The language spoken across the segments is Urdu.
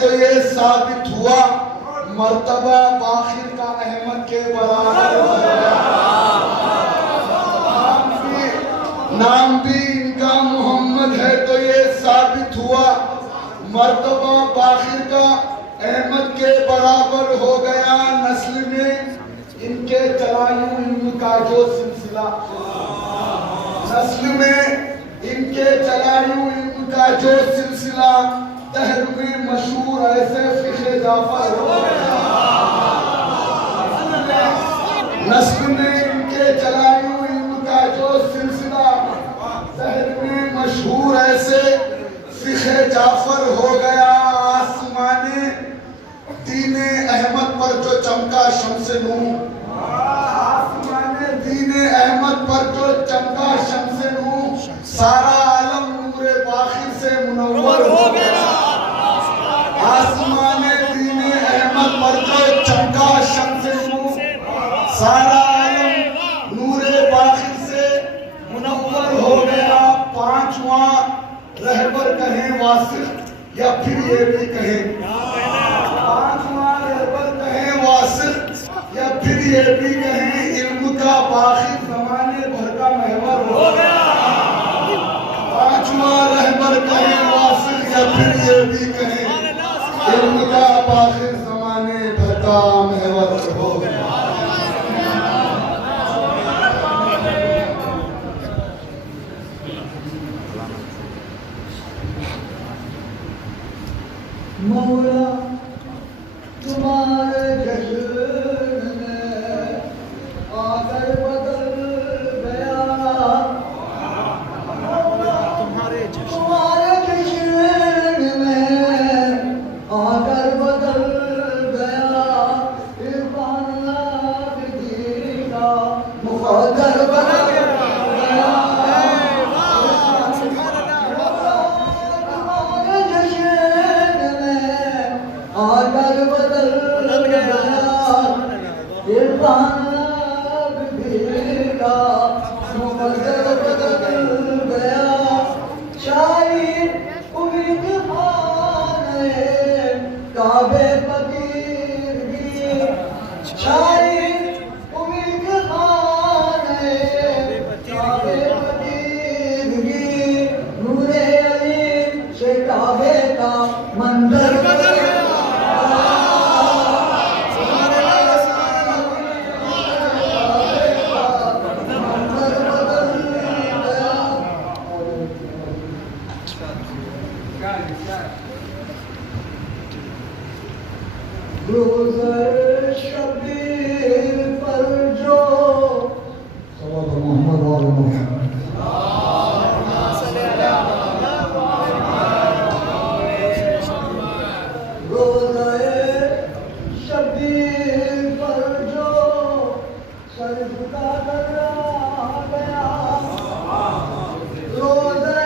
تو یہ ثابت ہوا مرتبہ باخر کا احمد کے برابر ہو گیا. نام بھی ان کا محمد ہے تو یہ ثابت ہوا مرتبہ باخر کا احمد کے برابر ہو گیا. نسل میں ان کے چلائیوں علم کا جو سلسلہ، نسل میں ان کے چلائیوں علم کا جو سلسلہ دہر میں مشہور ایسے فقہ جعفر ہو گیا. نسل میں ان کے چلائیوں علم کا جو سلسلہ دہر میں مشہور ایسے فقہ جعفر ہو گیا. آسمان دین احمد پر جو چمکا شمس نور، آسمان دین احمد پر جو چمکا شمس نور، سارا عالم نور باخر سے منور ہو گیا. آسمان دین احمد پر جو چمکا شمس نور، سارا عالم نور باخر سے منور ہو گیا. پانچواں رہبر کہیں واصف یا پھر یہ بھی کہیں، پانچواں رہبر کہیں واصف یا پھر یہ بھی کہیں، علم کا باخر زمانے بھر کا محور ہو گیا. پانچواں رہبر کہیں واصف یا پھر یہ بھی کہیں، علم کا باخر زمانے بھر کا محور ہو گیا. مولا تمہارے جشن میں آ کر بدل گیا، تمہارے جشن میں آ کر بدل گیا. عرفان عابدین کا مقدر بدل گیا. عرفان عابدین کا مقدر بدل گیا. شاعر امید خانہ کعبے فقیر بھی، شاعر امید خانہ کعبے فقیر بھی، نور علی سے کعبے کا منظر بدل گیا. روزہ شبیر پر جو صلوات محمد و آل محمد، روزہ شبیر پر جو سر جھکا کر رہا گیا، روزہ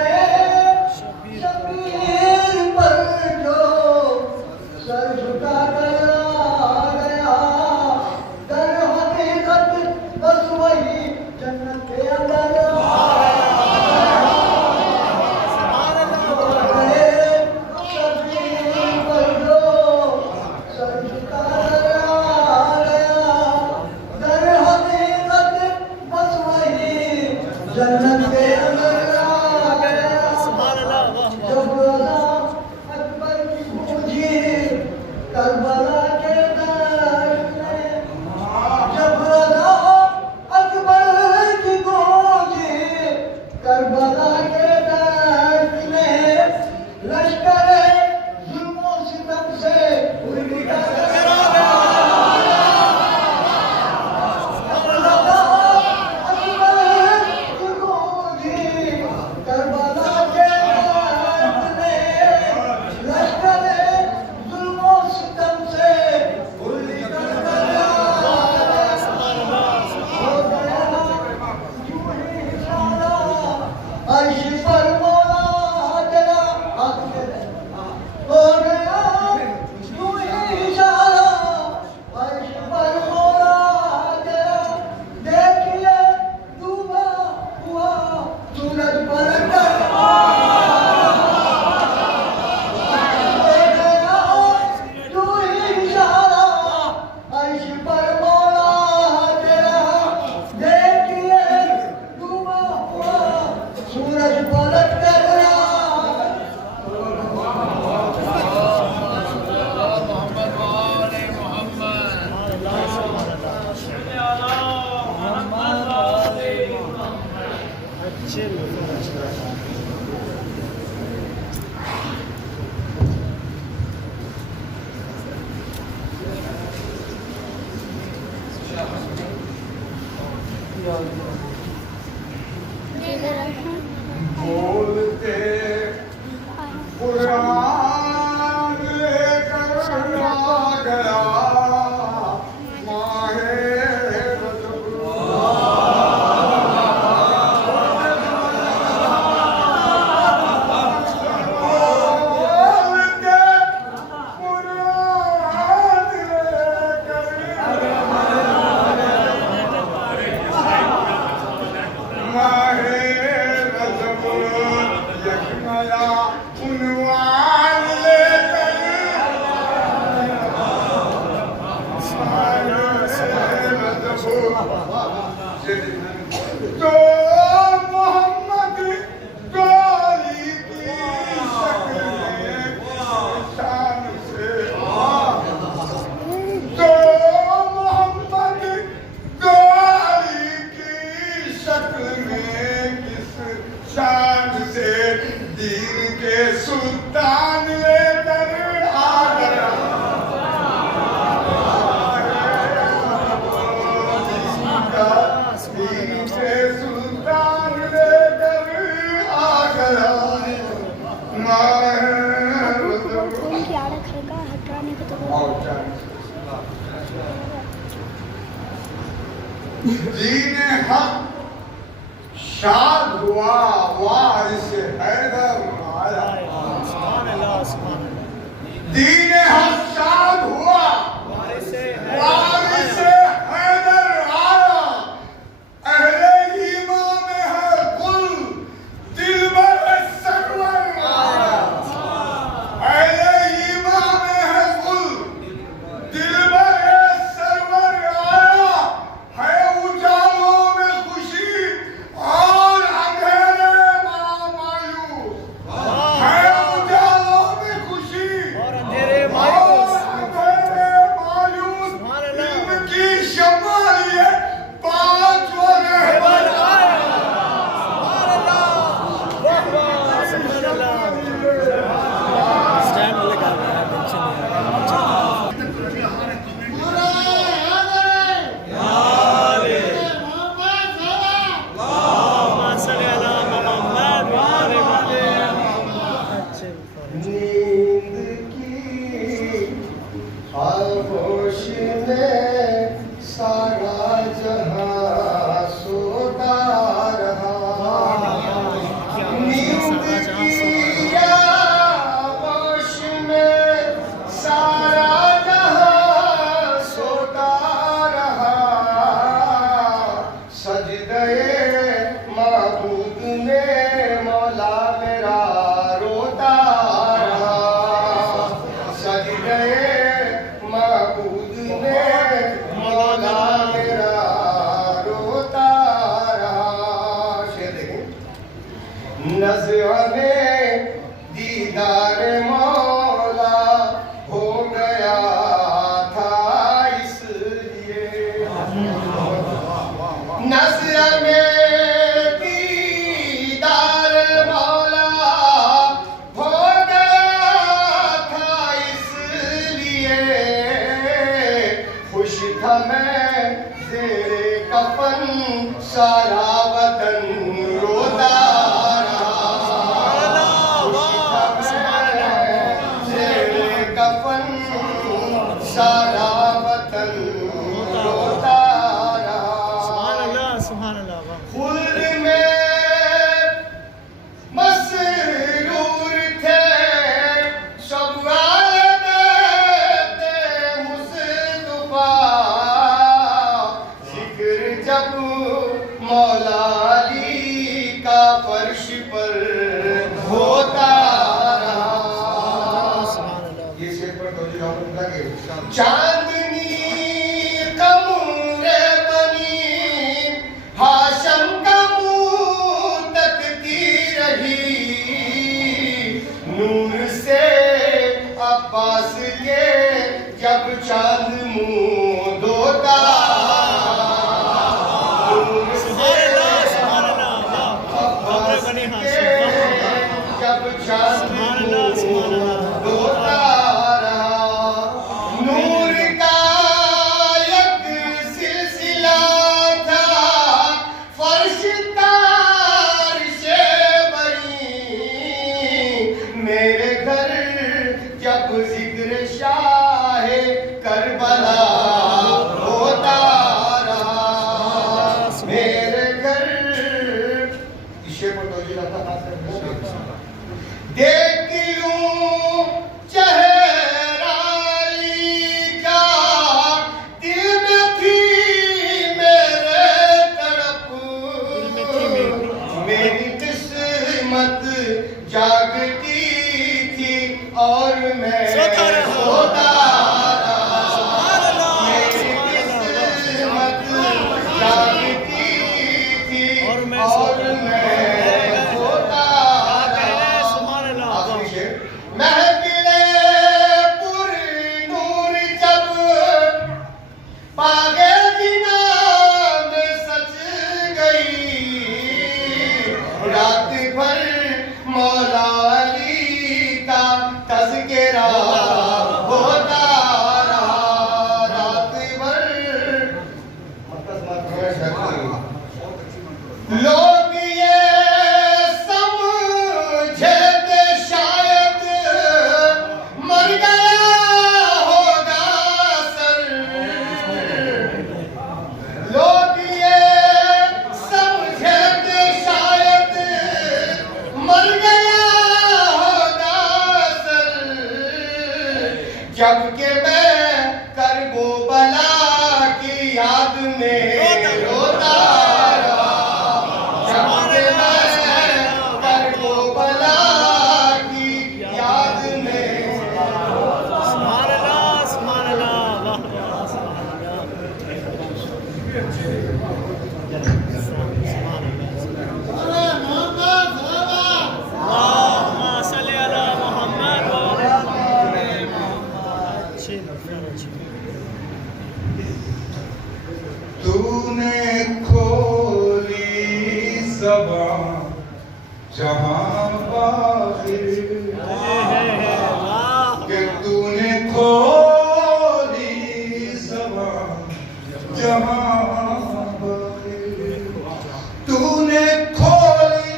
شبیر پر جو سر جھکا کر جنت کے اندر دین حق شاد ہوا وارث حیدر آیا. دین حق شاد ہوا وارث حیدر آیا. اہل ایمان میں ہے گل دلبر سرور آیا. اہل ایمان میں ہے گل دلبر سرور آیا. ہے اجالوں میں خوشی اور اندھیرے میں مایوس. ہے اجالوں میں خوشی اور اندھیرے مایوس. علم کی شمع یہ پانچ و رہبر آیا. نیند کی خاموش میں سارا جہاں سوتا رہا. نیند کی خاموش میں سارا جہاں سوتا رہا. سجدے معبود میں مولا میرا روتا رہا. سجدے معبود میں مولا میرا روتا رہا. شعر دیکھیں. نظر میں دیدار مولا ہو گیا تھا اس لیے. نظر میں دیدار مولا ہو گیا تھا اس لیے. خوش تھا میں زیر کفن سارا وطن روتا رہا. خوش تھا میں زیر کفن سارا وطن روتا رہا. خلد میں مسرور تھے سب والد مصطفیٰ. ذکر جب مولا علی کا فرش پر ہوتا رہا. یہ شعر پر توجہ آپ لگے. چاندنی قمر بنی ہاشم کا منہ تکتی رہی. نور سے عباس کے جب چاند منہ دھوتا. نور سے عباس کے جب چاند منہ دھوتا رہا. نور کا یک سلسلہ تھا فرش تار سے بنی. میرے گھر جب ذکر شاہ کربلا ہوتا رہا. میرے گھر اسے پر توجہ رہتا خاص کر دیکھ لوں چہرہ علی کا دل میں تھی میرے تڑپ. میری قسمت جاگتی تھی اور میں سوتا رہا. میری قسمت جاگتی تھی اور میں سوتا رہا. آخری شعر. محفل پر نور جب پاگے جنا میں سچ گئی. رات بھر مولا علی کا تذکرہ جب کہ میں کربلا کی یاد میں روتا رہا، جب کہ میں کربلا کی یاد میں سبحان اللہ سبحان اللہ اللہم صلی علی محمد وعلی آل محمد. تو نے کھولی زبان جہاں باخر کہ تو نے کھولی زبان جہاں باخر، تو نے کھولی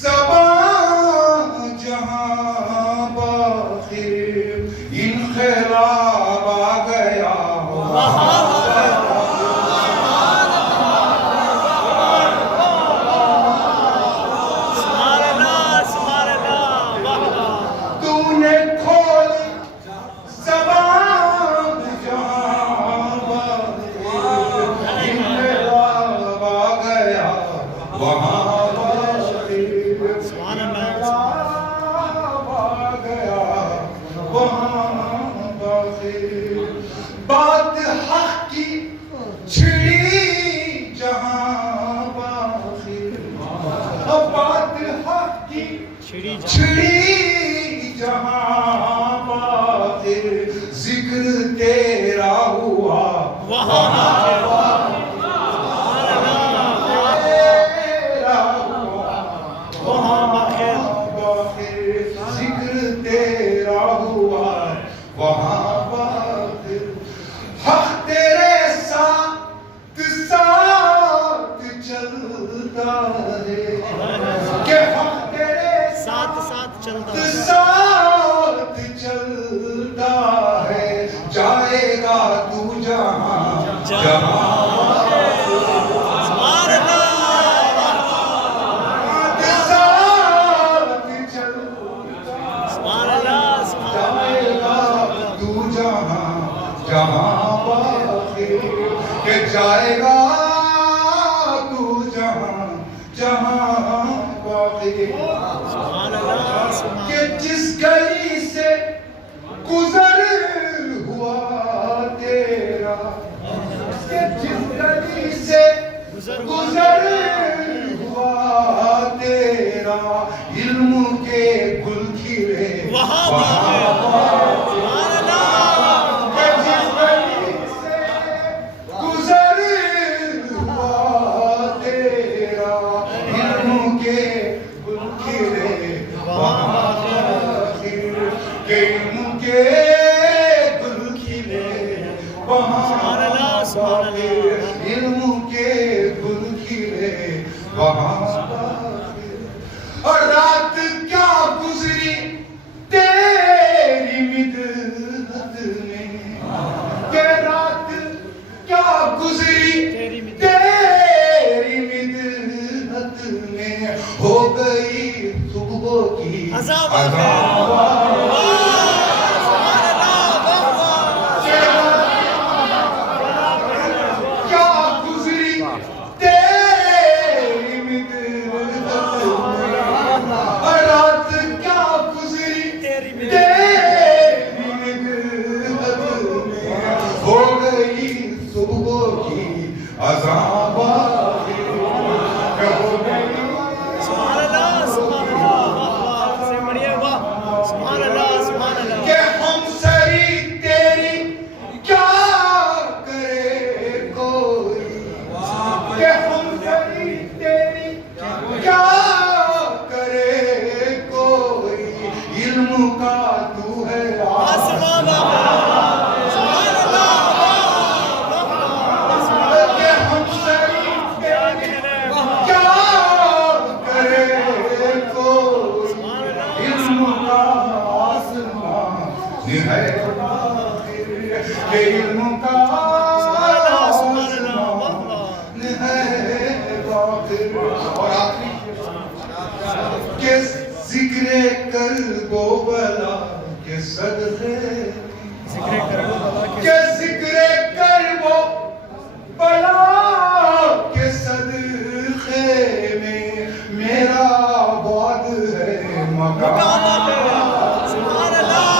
زبان جہاں باخر، انقلاب آ گیا بات حق کی چھڑی جہاں باخر، بات حق کی چھڑی جہاں باخر، ذکر تیرا ہوا وہاں باخر، ذکر تیرا ہوا وہاں باخر، حق تیرے ساتھ ساتھ چلتا ہے، کہ حق تیرے ساتھ چلتا ساتھ چلتا ہے، جائے گا تو جہاں جہاں سبحان اللہ سبحان اللہ جائے گا تو جہاں جہاں باخر، کہ جائے گا تو جہاں جہاں باخر، سبحان اللہ کہ جس گلی سے گزر ہوا تیرا، کہ جس گلی سے گزر ہوا تیرا، علم کے گل کھلے وہاں وہاں کہ جس گلی سے گزر ہوا تیرا، علم کے گل کھلے وہاں کہ علم کے گل کھلے وہاں علم کے گل کھلے وہاں، اور رات کیا گزری تیری مدحت میں، کہ رات کیا گزری تیری مدحت میں، ہو گئی صبح کی عذاب کیا گزری تیری مدحت میں، رات کیا گزری تیری مدحت میں، ہو گئی صبح کی اذان باخر، ہو گئی سبحان اللہ سبحان اللہ سے بڑھیا واہ سبحان اللہ سبحان اللہ کہ ہم سری تیری کیا کرے کوئی، کہ ہم سری تیری کیا کرے کوئی، علم کا تو ہے سبحان اللہ کہ ہم سری تیری کیا کرے کوئی، علم کا آسمان ہے باخر، کہ علم کا آسمان ہے باخر، اور آخری کہ ذکر کرب و بلا کے صدقے کہ ذکر کرب و بلا کے صدقے میں میرا آباد ہے مقام سبحان اللہ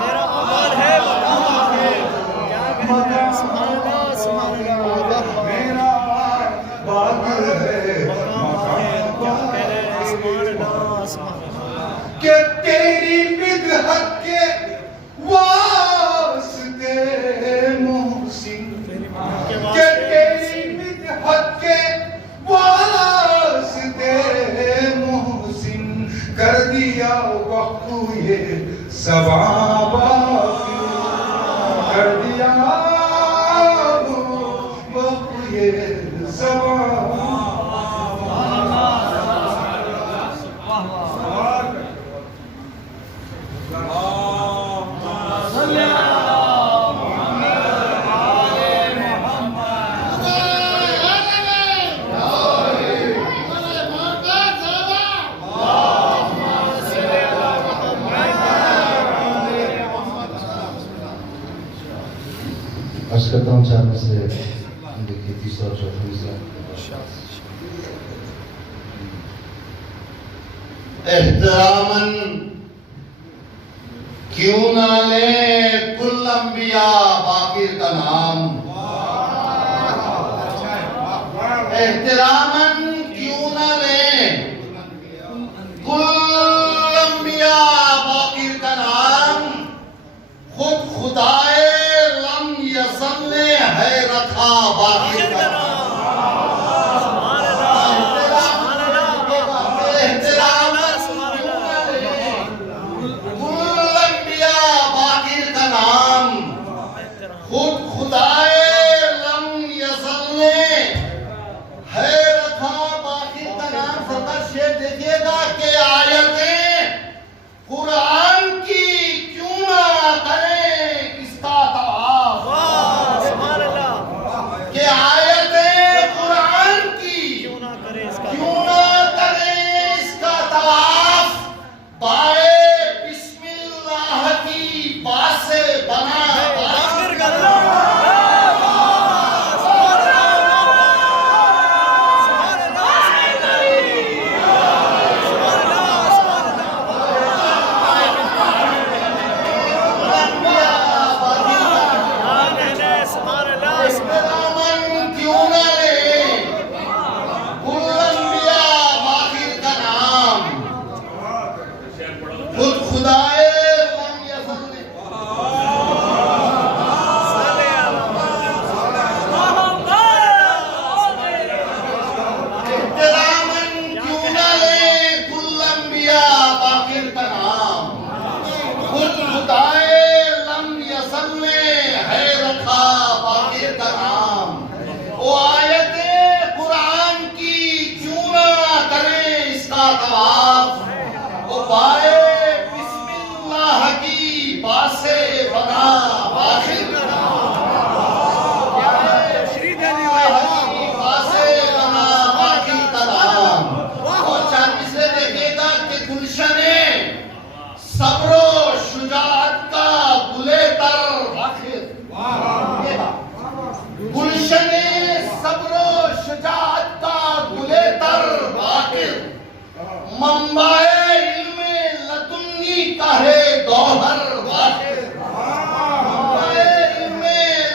میرا آباد ہے مقام ہے کیا کہتے ہیں سبحان اللہ سبحان اللہ میرا آباد ہے مقام ہے کیا کہہ رہے ہیں سبحان اللہ سبحان اللہ کہ تیری بدحت کے واسطے محسن کہ تیری بدحت کے واسطے محسن کر دیا وقت یہ سبابا کر دیا وقت یہ سبابا عرض کرتا ہوں چار میں سے دیکھیے تیسرا اور چوتھا حصہ احتراماً کیوں نہ لے کل انبیاء باقر کا نام احتراماً کیوں نہ لے کل انبیاء باقر کا نام خود خدائے لم یزل نے ہے رکھا باقر کا نام خود خدائے لم یزل نے ہے رکھا باقر کا نام فتح شیخ دیکھئے گا کہ آیتیں قرآن کی کیوں نہ کریں اس کا طواف کہ آیتیں قرآن کی کیوں نہ کریں اس کا طواف بائے بسم اللہ کی باس سے بنا منبع علم لدنی کا ہے گوہر واحد منبع علم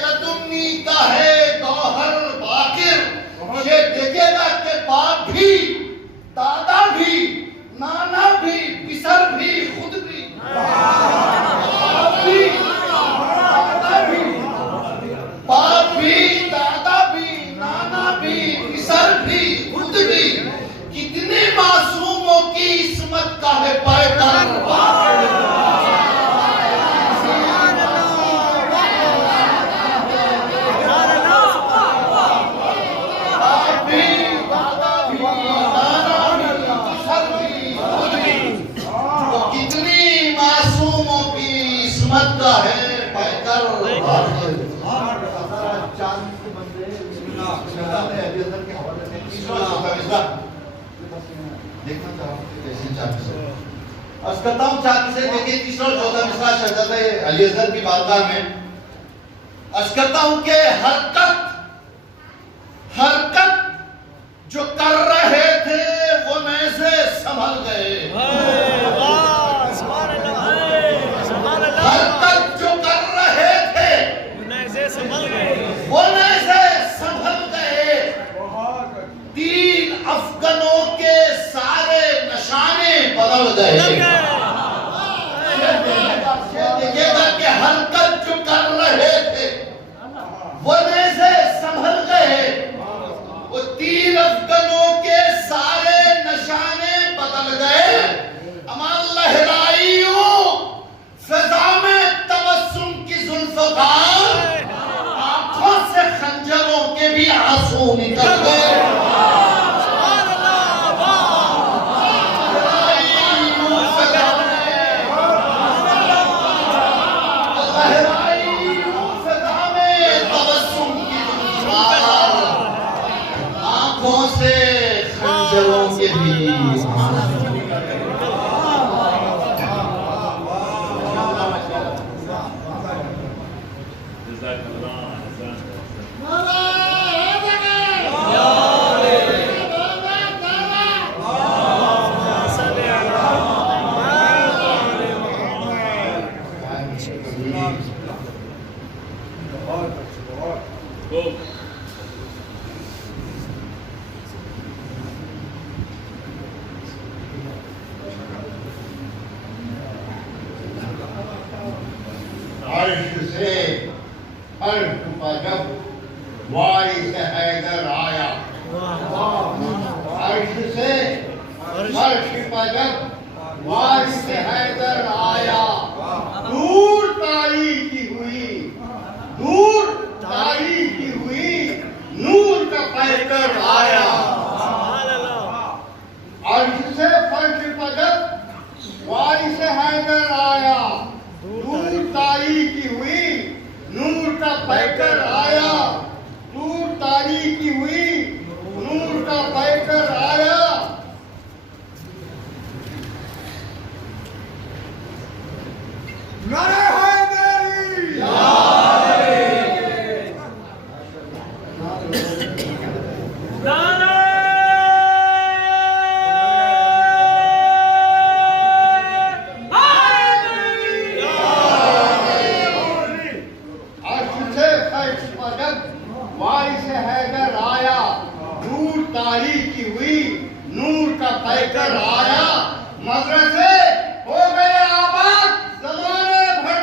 لدنی کا ہے گوہر باقر یہ دیکھے گا کہ باپ بھی دادا بھی نانا بھی پسر بھی خود بھی باپ بھی دادا بھی باپ بھی دادا بھی نانا بھی پسر بھی خود بھی کتنے معصوموں کی عصمت کا ہے پیکر کتنی معصوموں کی عصمت کا ہے پیکر چاند کے بندے دیکھنا چاہوں کیسے چاہتے ہیں عرض کرتا ہوں چاند سے دیکھیں تیسرا اور چوتھا مصرع شہزادہ علی اصغر کی بارگاہ میں عرض کرتا ہوں کہ حرکت جو کر رہے تھے وہ نیزے سنبھل گئے حرکت جو کر رہے تھے وہ نیزے سنبھل گئے تین افغانوں کے سارے نشانے بدل گئے دیکھیے گا کہ حرکت جو کر رہے تھے وہ نیزے سنبھل گئے وہ تین افغانوں کے سارے نشانے بدل گئے امان لہرائیوں فضا میں تبسم کی ذوالفقار آنکھوں سے خنجروں کے بھی آنسو نکل گئے عرش سے عرش پر جب وارث حیدر آیا عرش سے عرش پر جب وارث حیدر آیا دور تاریخی ہوئی نور کا پیکر آیا عرش سے فرش پر جب وارث حیدر آیا دور تاریخی ہوئی نور کا پیکر آیا دور تاریخی ہوئی نور کا پیکر آیا نعرہ حیدری تاریخی ہوئی نور کا پیکر آیا مدرسے ہو گئے آباد زمانے بھر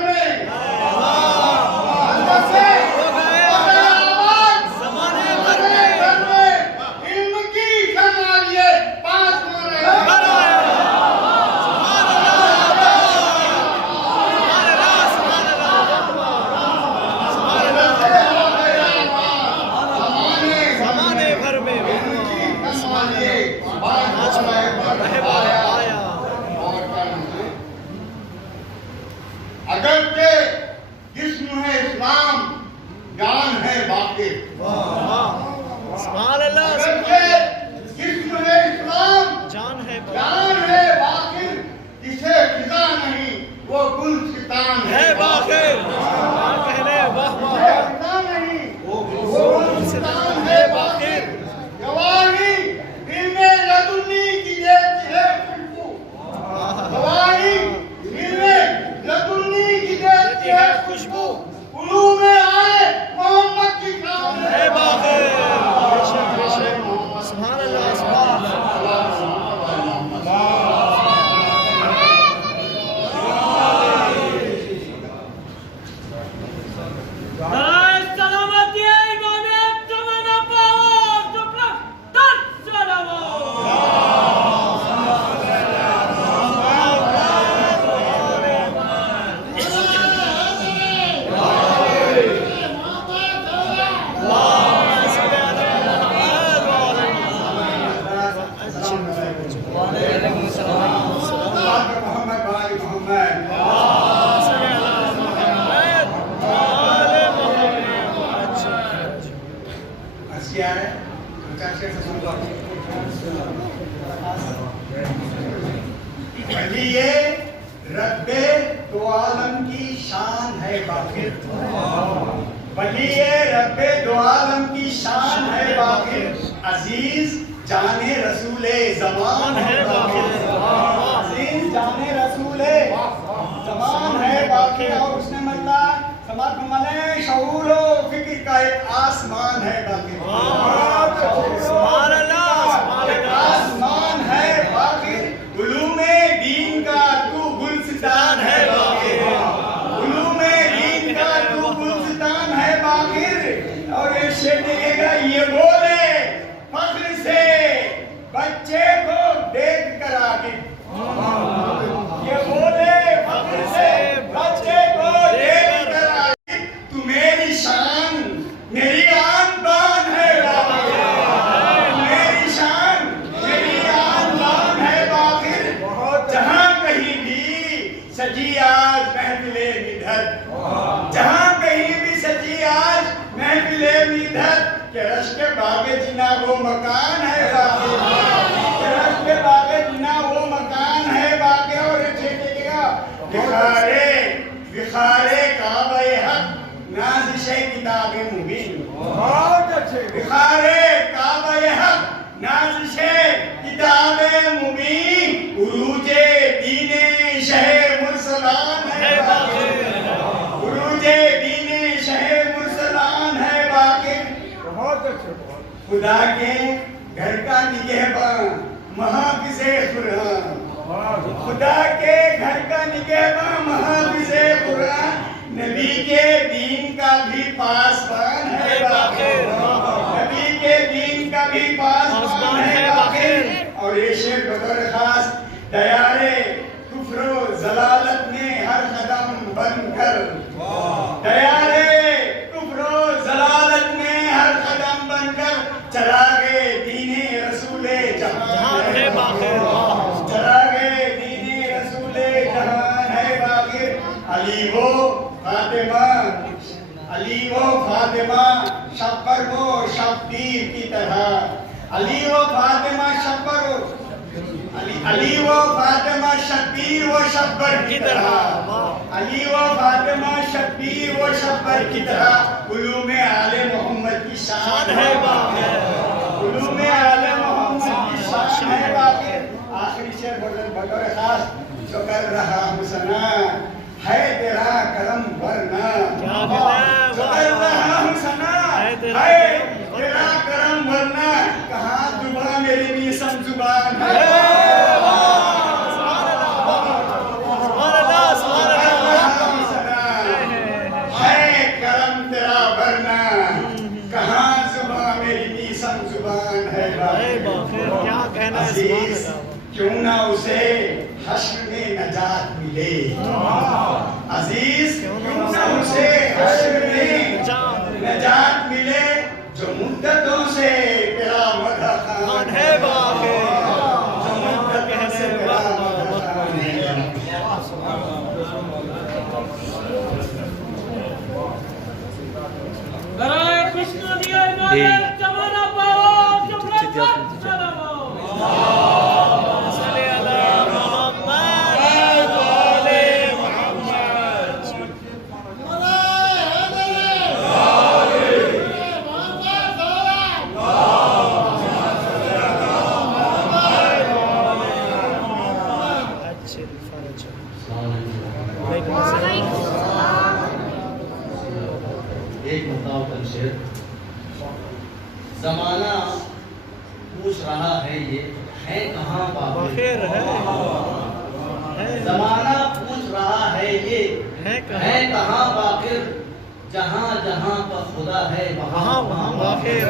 دو عالم کی شان ہے باقر ولی رب دو عالم کی شان ہے باقر عزیز جان رسول زمان ہے باقر عزیز جان رسول زمان ہے باقر اور اس نے مطلب سماعت ملے شعور و فکر کا ایک آسمان ہے باقر سبحان اللہ ایک آسمان ہے باقر علوم دین کا تو گلستان ہے باقر علوم دین کا تو گلستان ہے باقر اور یہ شعر دیکھے گا یہ بولے فخر سے بچے کو دیکھ کر آگے یہ بولے فخر سے بچے کو دیکھ کر آگے تو میری شان میری آن بان ہے باقر میری شان میری آن بان ہے باقر جہاں کہیں بھی سجی آج محفل مدحت جہاں کہیں بھی سجی آج محفل مدحت کہ رشک باغ جنا وہ مکان ہے باقر کہ رشک باغ جنا وہ مکان ہے باقر اور یہ گا بخارے کعبہ حق نازش کتاب مبین بخارے کعبہ حق نازش کتاب مبین عروج دین شہ مرسلان ہے باقر عروج دین شہ مرسلان ہے باقر خدا کے گھر کا نگہباں محافظ قرآن خدا کے گھر کا نگہباں محافظ قرآن نبی کے دین کا بھی پاسبان ہے باقر نبی کے دین کا بھی پاسبان ہے باقر اور یہ شعر بطور خاص دیار کفر و ضلالت میں ہر قدم بن کر دیار کفر و ضلالت میں ہر قدم بن کر چلا گئے دین رسول جہان ہے باقر چلا گئے دین رسول جہان ہے باقر علی و فاطمہ شبر و شبیر کی طرح علی و فاطمہ شبر و علی و فاطمہ شبیر و شبر کی طرح علی و فاطمہ شبیر و شبر کی طرح علوم آل محمد کی شان ہے باقر علوم آل محمد کی شان ہے باقر آخری شعر بطور خاص جو کر رہا ہوں ثنا ہے تیرا کرم ورنہ جو کر رہا ہوں ثنا ہے تیرا کرم ورنہ کہاں زبان میری میسم زبان ہے عزیز کیوں نہ اسے حشر میں نجات ملے عزیز کیوں نہ اسے حشر میں نجات ملے جو مدتوں سے تیرا مدح خوان ہے باقر جو مدتوں سے تیرا مدح خوان ہے برائے کشن دیا عبادت جمانا پاؤ جمرت سلام صلی اللہ محمد آل محمد ایک مطابق شعر زمانہ پوچھ رہا ہے یہ ہے کہاں باقر زمانہ پوچھ رہا ہے یہ ہے کہاں باقر جہاں جہاں پر خدا ہے وہاں وہاں باقر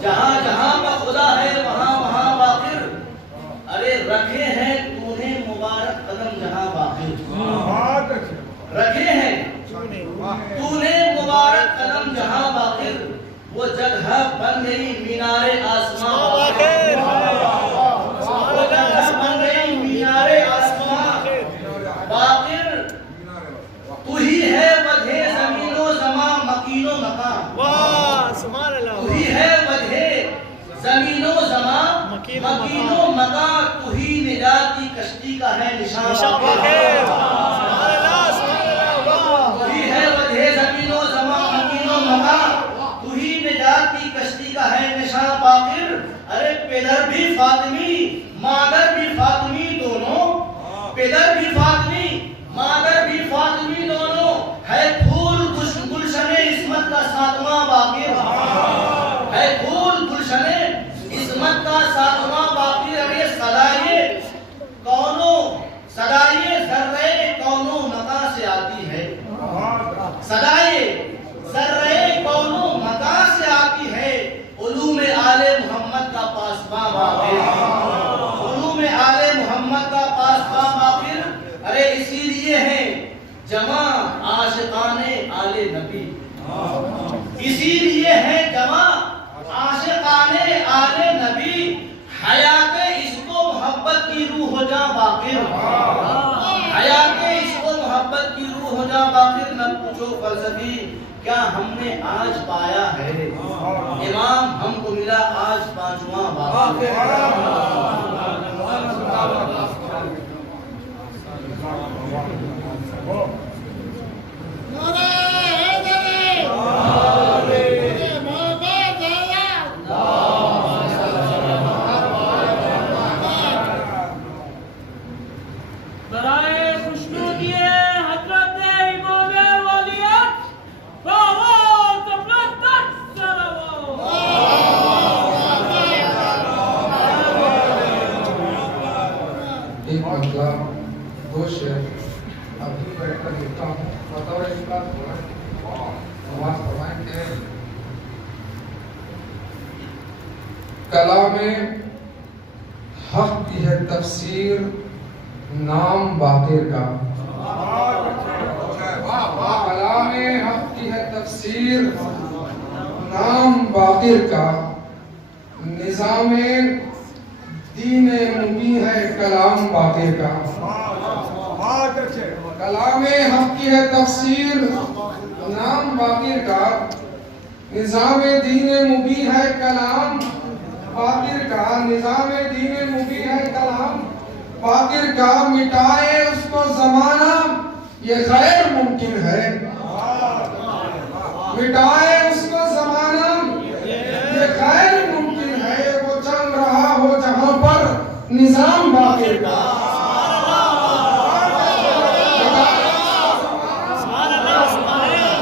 جہاں جہاں پر خدا ہے وہاں وہاں باقر ارے رکھے ہیں تو نے مبارک قدم جہاں باقر رکھے ہیں تو نے مبارک قدم جہاں باقر وہ جگہ بن گئی مینار آسمان بن گئی مینار آسمان باقر تو ہی ہے وجہ زمین و زمان مکین و مکان تو ہی ہے وجہ زمین و زمان مکین و مکان تو ہی نجات کی کشتی کا ہے نشان بھی فاطمی مادر بھی فاطمی دونوں، پدر بھی فاطمی مادر بھی فاطمی دونوں، ہے پھول گلشن عصمت کا ساتواں باقر، ہے پھول گلشن عصمت کا ساتواں باقر۔ اب یہ صدائے ذرے کونو مکان سے آتی ہے، صدائے ذرے کونو مکان سے آتی ہے، علوم آل محمد کا پاسباں باقر، علوم آل محمد کا پاسباں باقر۔ ارے اسی لیے ہے جمع عاشقان آل نبی، اسی لیے ہے جمع عاشقان آل نبی، حیات عشق و محبت کی روح ہو جا باقر، حیات عشق و محبت کی روح ہو جا باقر۔ نہ پوچھو فلسفی کیا ہم نے آج پایا ہے، امام ہم کو ملا آج پانچواں باقر۔ برائے خوشنودی حضرت امام ولیعہد بآواز مقدس صلوات۔ ایک مسئلہ دو شعر ابھی بیٹھ کر لکھتا ہوں، بطور اس کا نماز فرمائیں کہ کلام حق کی ہے تفسیر نام باقر کا، کلام حق کی ہے تفسیر نام باقر کا، نظام دین مبین ہے کلام باقر کا، کلام حق کی ہے تفسیر نام باقر کا، نظام دین مبین ہے کلام باقر کا، نظام دین مبین ہے کلام باقر کا، مٹائے اس کو زمانہ یہ غیر ممکن ہے، مٹائے اس کو زمانہ یہ غیر ممکن ہے، وہ چل رہا ہو جہاں پر نظام باقر کا،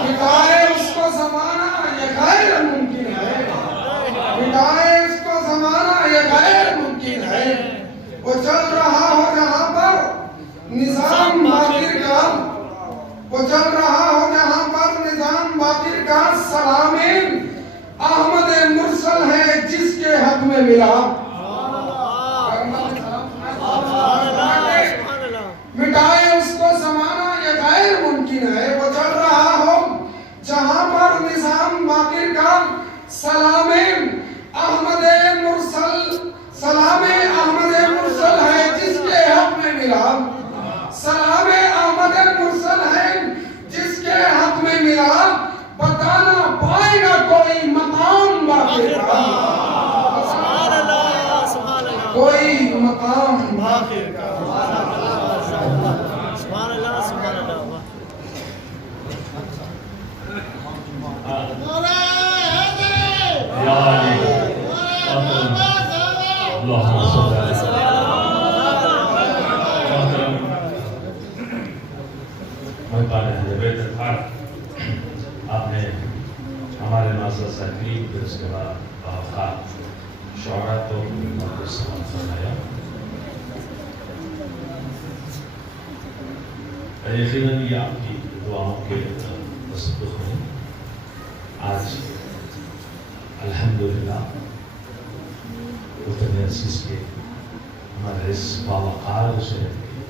مٹائے اس کو زمانہ یہ غیر ممکن ہے، مٹائے اس کو زمانہ یہ غیر ممکن ہے، وہ چل رہا ہو جہاں پر نظام باقر کا، وہ چل رہا ہو جہاں پر نظام باقر کا، سلام احمد مرسل ہے جس کے حق میں ملا، مٹائے اس کو زمانہ یہ غیر ممکن ہے، وہ چل رہا ہو جہاں پر نظام باقر کا، سلام احمد مرسل، سلام احمد مرسل ہے جس کے حق میں ملا، سلام احمد مرسل ہے جس کے حق میں ملا، بتانا پائے گا کوئی مقام باقر کا، کوئی مقام باقر کا۔ آپ نے ہمارے ناصر سکریب پھر اس کے بعد شعراء تو سمجھ فرمایا، یقیناً یہ آپ کی دعاؤں کے تصدق میں آج الحمدللہ اتنے عزیز کے ہمارے اس باوقار شہر کے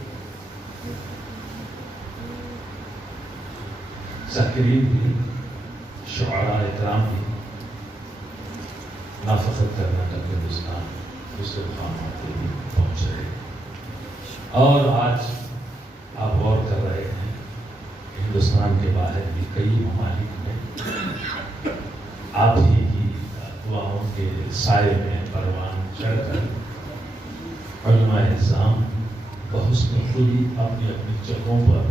ذاکرین بھی، شعراء اکرام بھی نہ فقط کرناٹک ہندوستان دوسرے مقامات پہ بھی پہنچ رہے ہیں، اور آج آپ غور کر رہے ہیں ہندوستان کے باہر بھی کئی ممالک میں آپ ہی کی دعاؤں کے سائے میں پروان چڑھ کر علماء نظام بحسن خودی اپنی اپنی جگہوں پر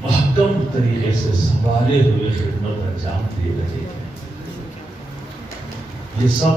محکم طریقے سے سنبھالے ہوئے خدمت انجام دے رہے ہیں۔ یہ سب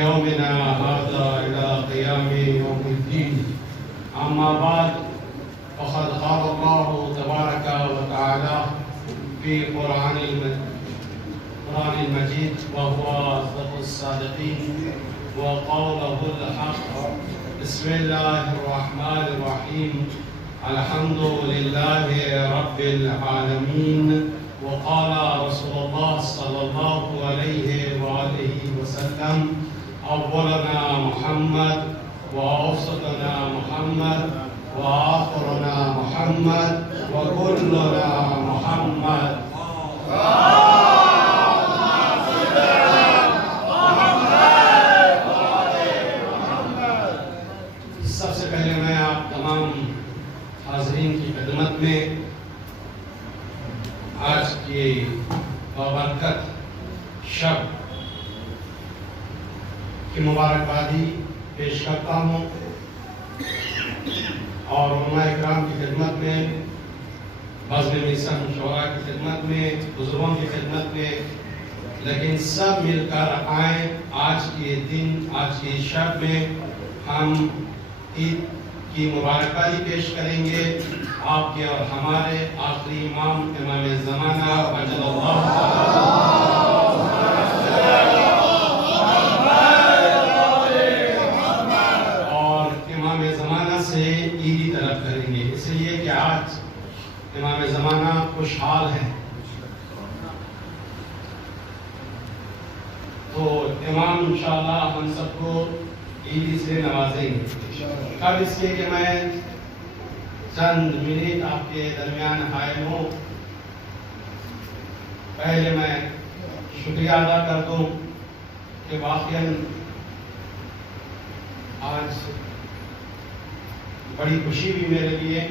يومنا هذا إلى قيام يوم الدين. أما بعد فقد قال الله تبارك وتعالى في قرآن المجيد وهو أصدق الصادقين وقوله الحق. بسم الله الرحمن الرحيم. الحمد لله رب العالمين. وقال رسول الله صلى الله عليه وآله وسلم: أولنا محمد وأوسطنا محمد وآخرنا محمد وكلنا محمد. سب سے پہلے میں آپ تمام حاضرین کی خدمت میں آج کی بابرکت شب کی مبارکبادی پیش کرتا ہوں اور علماء اکرام کی خدمت میں بزم میسن شعراء کی خدمت میں، بزرگوں کی خدمت میں، لیکن سب مل کر آئیں آج کے دن، آج کے شب میں ہم عید کی مبارکبادی پیش کریں گے آپ کے اور ہمارے آخری امام امام زمانہ اجل اللہ اور امام زمانہ سے عیدی طلب کریں گے، اس لیے کہ آج امام زمانہ خوشحال ہے، تو امام انشاءاللہ ہم سب کو عیدی سے نوازیں گے۔ اب اس لیے کہ میں چند منٹ آپ کے درمیان حائل ہوں، پہلے میں شکریہ ادا کر دوں کہ واقعاً آج بڑی خوشی بھی میرے لیے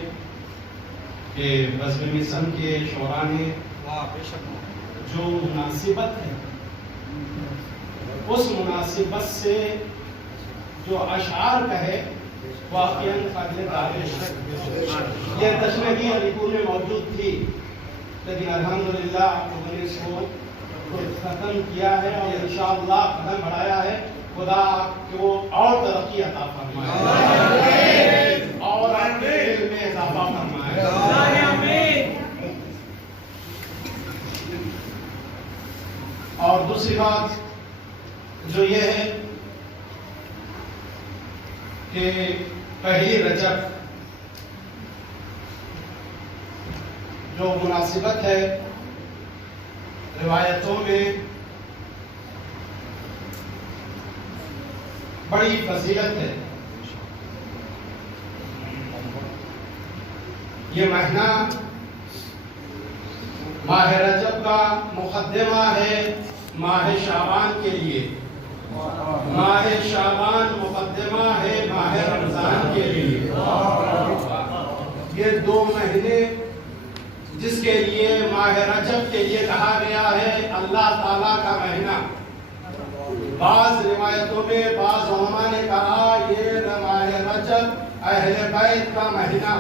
کہ بزم میسن کے شعراء نے جو مناسبت ہے اس مناسبت سے جو اشعار کہے واقعاً قابل تعریف ہے۔ یہ تشنگی علی پور میں موجود تھی، لیکن الحمدللہ آپ لوگوں نے اس کو ختم کیا ہے اور انشاءاللہ قدم بڑھایا ہے۔ خدا آپ کو اور ترقی عطا فرمائے اور آپ کے علم میں اضافہ فرمائے۔ اور دوسری بات جو یہ ہے کہ پہلی رجب جو مناسبت ہے روایتوں میں بڑی فضیلت ہے۔ یہ مہینہ ماہ رجب کا مقدمہ ہے ماہ شعبان کے لیے، ماہ شعبان مقدمہ ہے ماہ رمضان کے لیے۔ یہ دو مہینے جس کے لیے ماہ رجب کے لیے کہا گیا ہے اللہ تعالیٰ کا مہینہ، بعض روایتوں میں بعض علماء نے کہا یہ ماہ رجب اہل بیت کا مہینہ،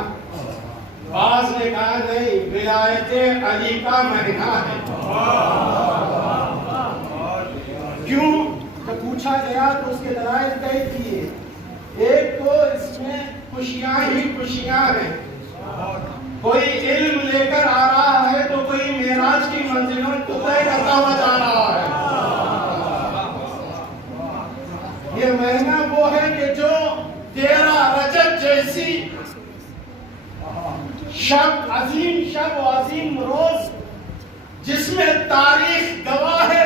بعض نے کہا نہیں ولایت علی کا مہینہ ہے۔ کیوں؟ جب پوچھا گیا تو اس کے دلائل کئی کیے، ایک تو اس میں خوشیاں ہی خوشیاں ہیں، کوئی علم لے کر آ رہا ہے تو کوئی معراج کی منزلوں کو طے کرتا ہوا جا رہا ہے۔ یہ مہینہ وہ ہے کہ جو 13 رجب جیسی شب و عظیم روز جس میں تاریخ گواہ ہے،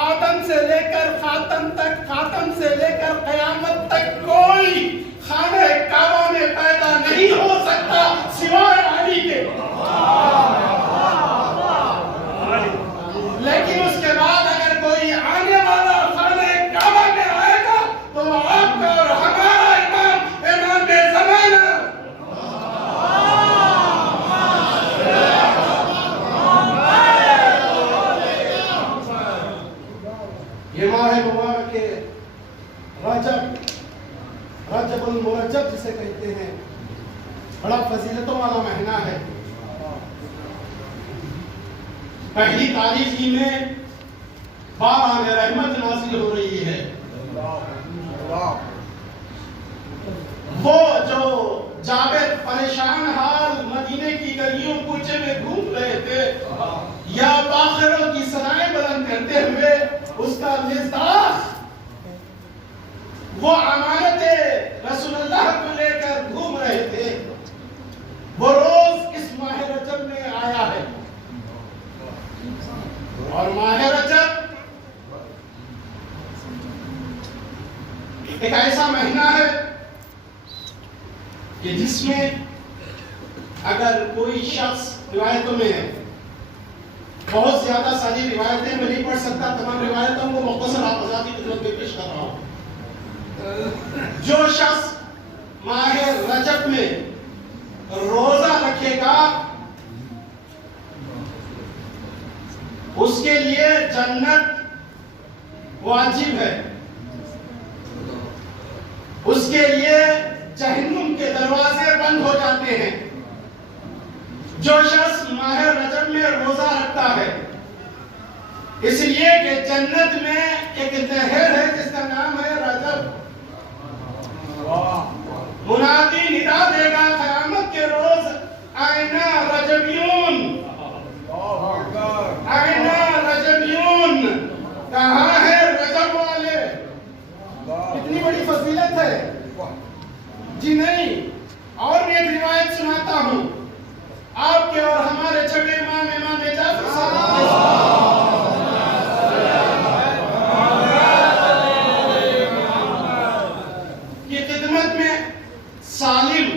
آدم سے لے کر خاتم تک، خاتم سے لے کر قیامت تک کوئی خانہ کعبہ میں پیدا نہیں ہو سکتا سوائے علی کے، لیکن اس کے بعد اگر کوئی آنے والا خانہ کعبہ میں آئے گا تو آپ کا اور ہمارا امام امام زمانہ یہ ماہ مبارک رجب المرجب جسے کہتے ہیں، بڑا فضیلتوں والا مہینہ ہے۔ پہلی تاریخ ہی میں باران رحمت نازل ہو رہی ہے۔ وہ جو جابر پریشان حال مدینے کی گلیوں کوچے میں گھوم رہے تھے یا باخروں کی صدائیں بلند کرتے ہوئے اس کا مزداح وہ امانت رسول اللہ کو لے کر گھوم رہے تھے، وہ روز اس ماہ رجب میں آیا ہے۔ اور ماہ رجب ایک ایسا مہینہ ہے کہ جس میں اگر کوئی شخص روایتوں میں ہے، بہت زیادہ ساری روایتیں میں نہیں پڑھ سکتا، تمام روایتوں کو مختصر حافظات کی خدمت میں پیش کر رہا ہوں۔ جو شخص ماہ رجب میں روزہ رکھے گا اس کے لیے جنت واجب ہے، اس کے لیے جہنم کے دروازے بند ہو جاتے ہیں۔ جو شخص ماہ رجب میں روزہ رکھتا ہے، اس لیے کہ جنت میں ایک نہر ہے جس کا نام ہے رجب. منادی ندا دے گا قیامت کے روز، آئینہ رجبیون، آئینہ رجبیون، کہاں ہے رجب والے؟ کتنی بڑی فضیلت ہے جی. نہیں، اور بھی ایک روایت سناتا ہوں آپ کے اور ہمارے چھٹے امام جعفر صاحب کی خدمت میں سالم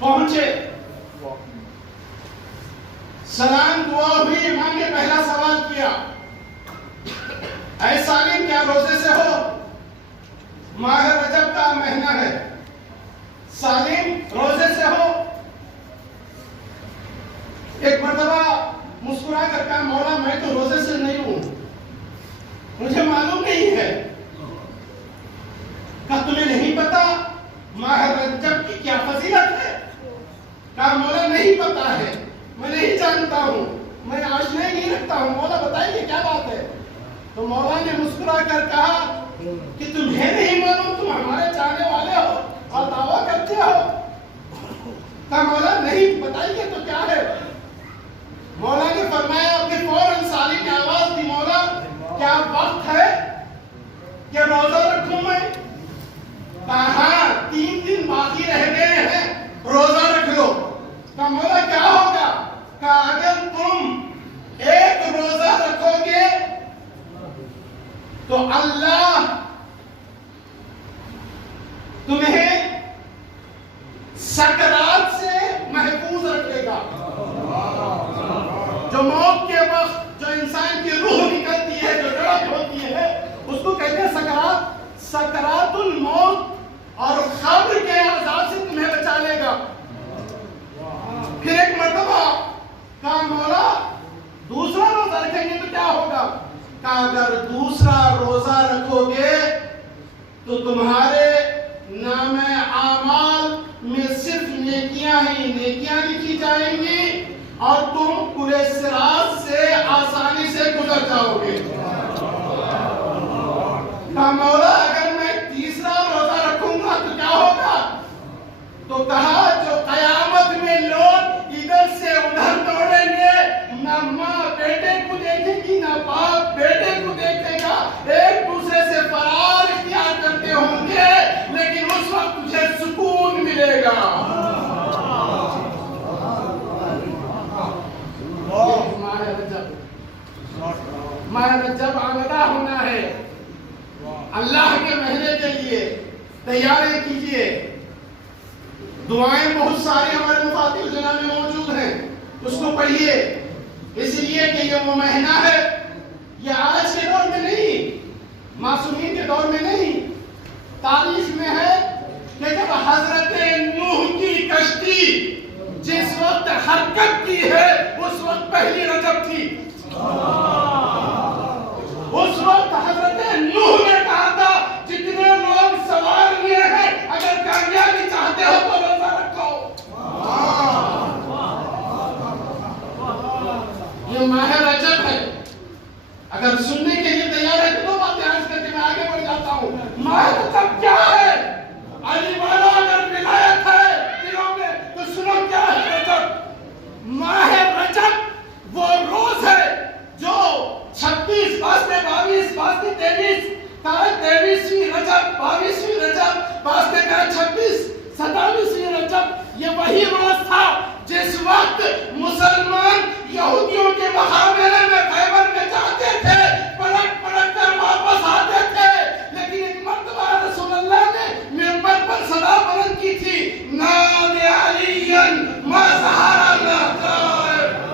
پہنچے. سلام دعا ہوئی. امام نے پہلا سوال کیا، اے سالم کیا روزے سے ہو؟ ماہ رجب کا مہینہ ہے. سالم روزے سے ہو؟ ایک مرتبہ مسکرا کر کہا، مولا میں تو روزے سے نہیں ہوں، مجھے معلوم نہیں ہے. کہا تمہیں نہیں پتا ماہ رجب کی کیا فضیلت ہے؟ کہا مولا نہیں پتا ہے، میں نہیں جانتا ہوں، میں آشنائی نہیں رکھتا ہوں، مولا بتائیے کیا بات ہے. تو مولا نے مسکرا کر کہا کہ تمہیں نہیں معلوم، تم ہمارے چاہنے والے ہو اور دعویٰ کرتے ہو. کہا مولا نہیں، بتائیے تو کیا ہے. مولا نے فرمایا کہ فوراً سالم نے آواز دی، مولا کیا وقت ہے کہ روزہ رکھوں میں؟ کہا ہاں 3 دن باقی رہ گئے ہیں، روزہ رکھ لو. کہا مولا کیا ہوگا؟ کہا اگر تم ایک روزہ رکھو گے تو اللہ تمہیں سکرات سے محفوظ رکھے گا. جو موت کے وقت جو انسان کی روح نکلتی ہے، جو جڑپ ہوتی ہے، اس کو کہتے ہیں سکرات. سکرات الموت اور قبر کے عذاب سے تمہیں بچا لے گا. پھر ایک مرتبہ کہا مولا دوسرا روزہ رکھیں گے تو کیا ہوگا؟ کہا اگر دوسرا روزہ رکھو گے تو تمہارے نام اعمال میں صرف نیکیاں ہی نیکیاں لکھی جائیں گی اور تم پورے صراط سے آسانی سے گزر جاؤ گے. کہا مولا اگر میں تیسرا روزہ رکھوں گا تو کیا ہوگا؟ تو کہا جو قیامت میں لوگ ادھر سے ادھر دوڑیں گے، نہ ماں بیٹے کو دیکھے گی نہ باپ بیٹے کو دیکھے گا، ایک دوسرے سے فرار اختیار کرتے ہوں گے، لیکن اس وقت تجھے سکون ملے گا. ماہ رجب آمدہ ہونا ہے، اللہ کے مہینے کے لیے تیاری کیجئے. دعائیں بہت ساری ہمارے مفاتیح جناح میں موجود ہیں، اس کو پڑھیے، اس لیے کہ یہ وہ مہینہ ہے. یہ آج کے دور میں نہیں، معصومین کے دور میں نہیں، تاریخ میں ہے کہ جب حضرت نوح کی کشتی جس وقت حرکت کی ہے اس وقت پہلی رجب تھی. اس وقت حضرت نوح نے کہا تھا جتنے لوگ سوار ہوئے ہیں اگر کامیابی چاہتے ہو تو روزہ رکھو. یہ ماہ رجب ہے. اگر سننے کے لیے تیار ہے تو 2 باتیں عرض کر کے میں آگے بڑھ جاتا ہوں. ماہ رجب کیا ہے؟ علی والا اگر ولایت ہے دلوں میں تو سنو کیا ہے رجب. ماہ رجب وہ روز ہے جو 26 باستے 22 باستے 23 23ویں رجب 22ویں رجب باستے کا 26 27ویں رجب، یہ وہی روز تھا جس وقت مسلمان یہودیوں کے مقابلے میں خیبر میں جاتے تھے، پلٹ پلٹ کر واپس آتے تھے. لیکن ایک مرتبہ رسول اللہ نے منبر پر صدا بلند کی تھی، نادِ علیًّا ما ظہر الغائب.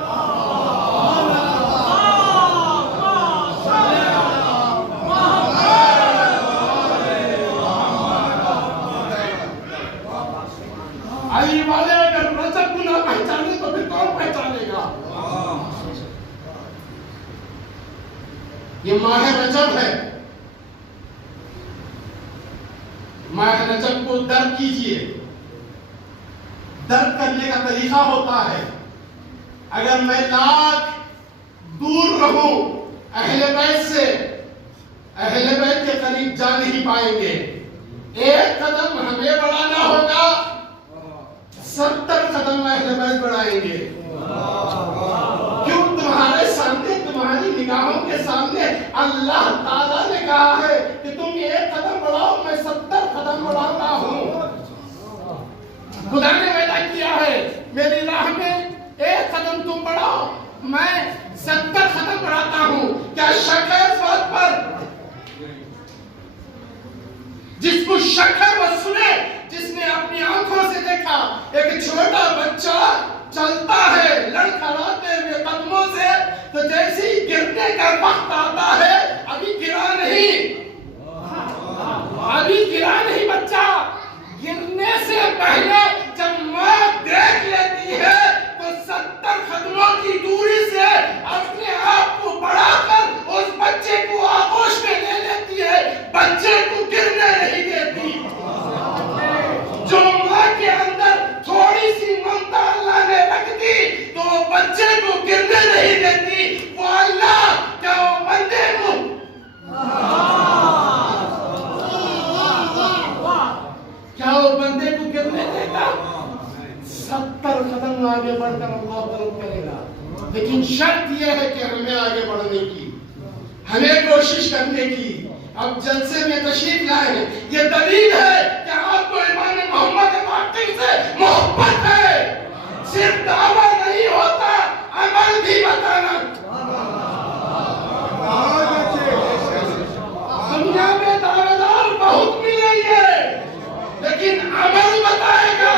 علی والے اگر رجب کو نہ پہچانے تو پھر کون پہچانے گا؟ یہ ماہ رجب ہے. ماہ رجب کو درک کیجئے. درد کرنے کا طریقہ ہوتا ہے. اگر میں لاکھ دور رہوں اہل بیت سے، اہل بیت کے قریب جا نہیں پائیں گے. ایک قدم ہمیں بڑھانا ہوگا، 70 قدم اہل بیت بڑھائیں گے. کیوں؟ تمہارے سامنے، تمہاری نگاہوں کے سامنے اللہ تعالیٰ نے کہا ہے کہ تم ایک قدم بڑھاؤ، میں 70 قدم بڑھاتا ہوں. خدا نے وعدہ کیا ہے میری راہ میں ایک قدم تم بڑھاؤ، میں 70 قدم بڑھاتا ہوں. کیا شک ہے اس بات پر؟ جس کو شک ہے وہ سنے. جس نے اپنی آنکھوں سے دیکھا ایک چھوٹا بچہ چلتا ہے لڑکھڑاتے ہوئے قدموں سے، تو جیسے ہی گرنے کا وقت آتا ہے، ابھی گرا نہیں، ابھی گرا نہیں بچہ، گرنے سے پہلے جب ماں دیکھ لیتی ہے تو 70 قدموں کی دوری سے اپنے آپ کو بڑھا کر اس بچے کو آغوش میں لے لیتی ہے، بچے کو گرنے نہیں دیتی. جو ماں کے اندر تھوڑی سی ممتا اللہ نے رکھ دی تو وہ بچے کو گرنے نہیں دیتی. وہ اللہ کیا وہ بندے کو کیا وہ بندے کو گرنے دے گا؟ 70 قدم آگے بڑھ کر اللہ طلب کرے گا. لیکن شرط یہ ہے کہ ہمیں آگے بڑھنے کی، ہمیں کوشش کرنے کی. اب جلسے میں تشریف لائے ہیں، یہ دلیل ہے کہ آپ کو امام محمد باقر سے محبت ہے. صرف دعویٰ نہیں ہوتا، عمل بھی بتانا. دنیا میں دعوے دار بہت ملیں گے لیکن عمل بتائے گا.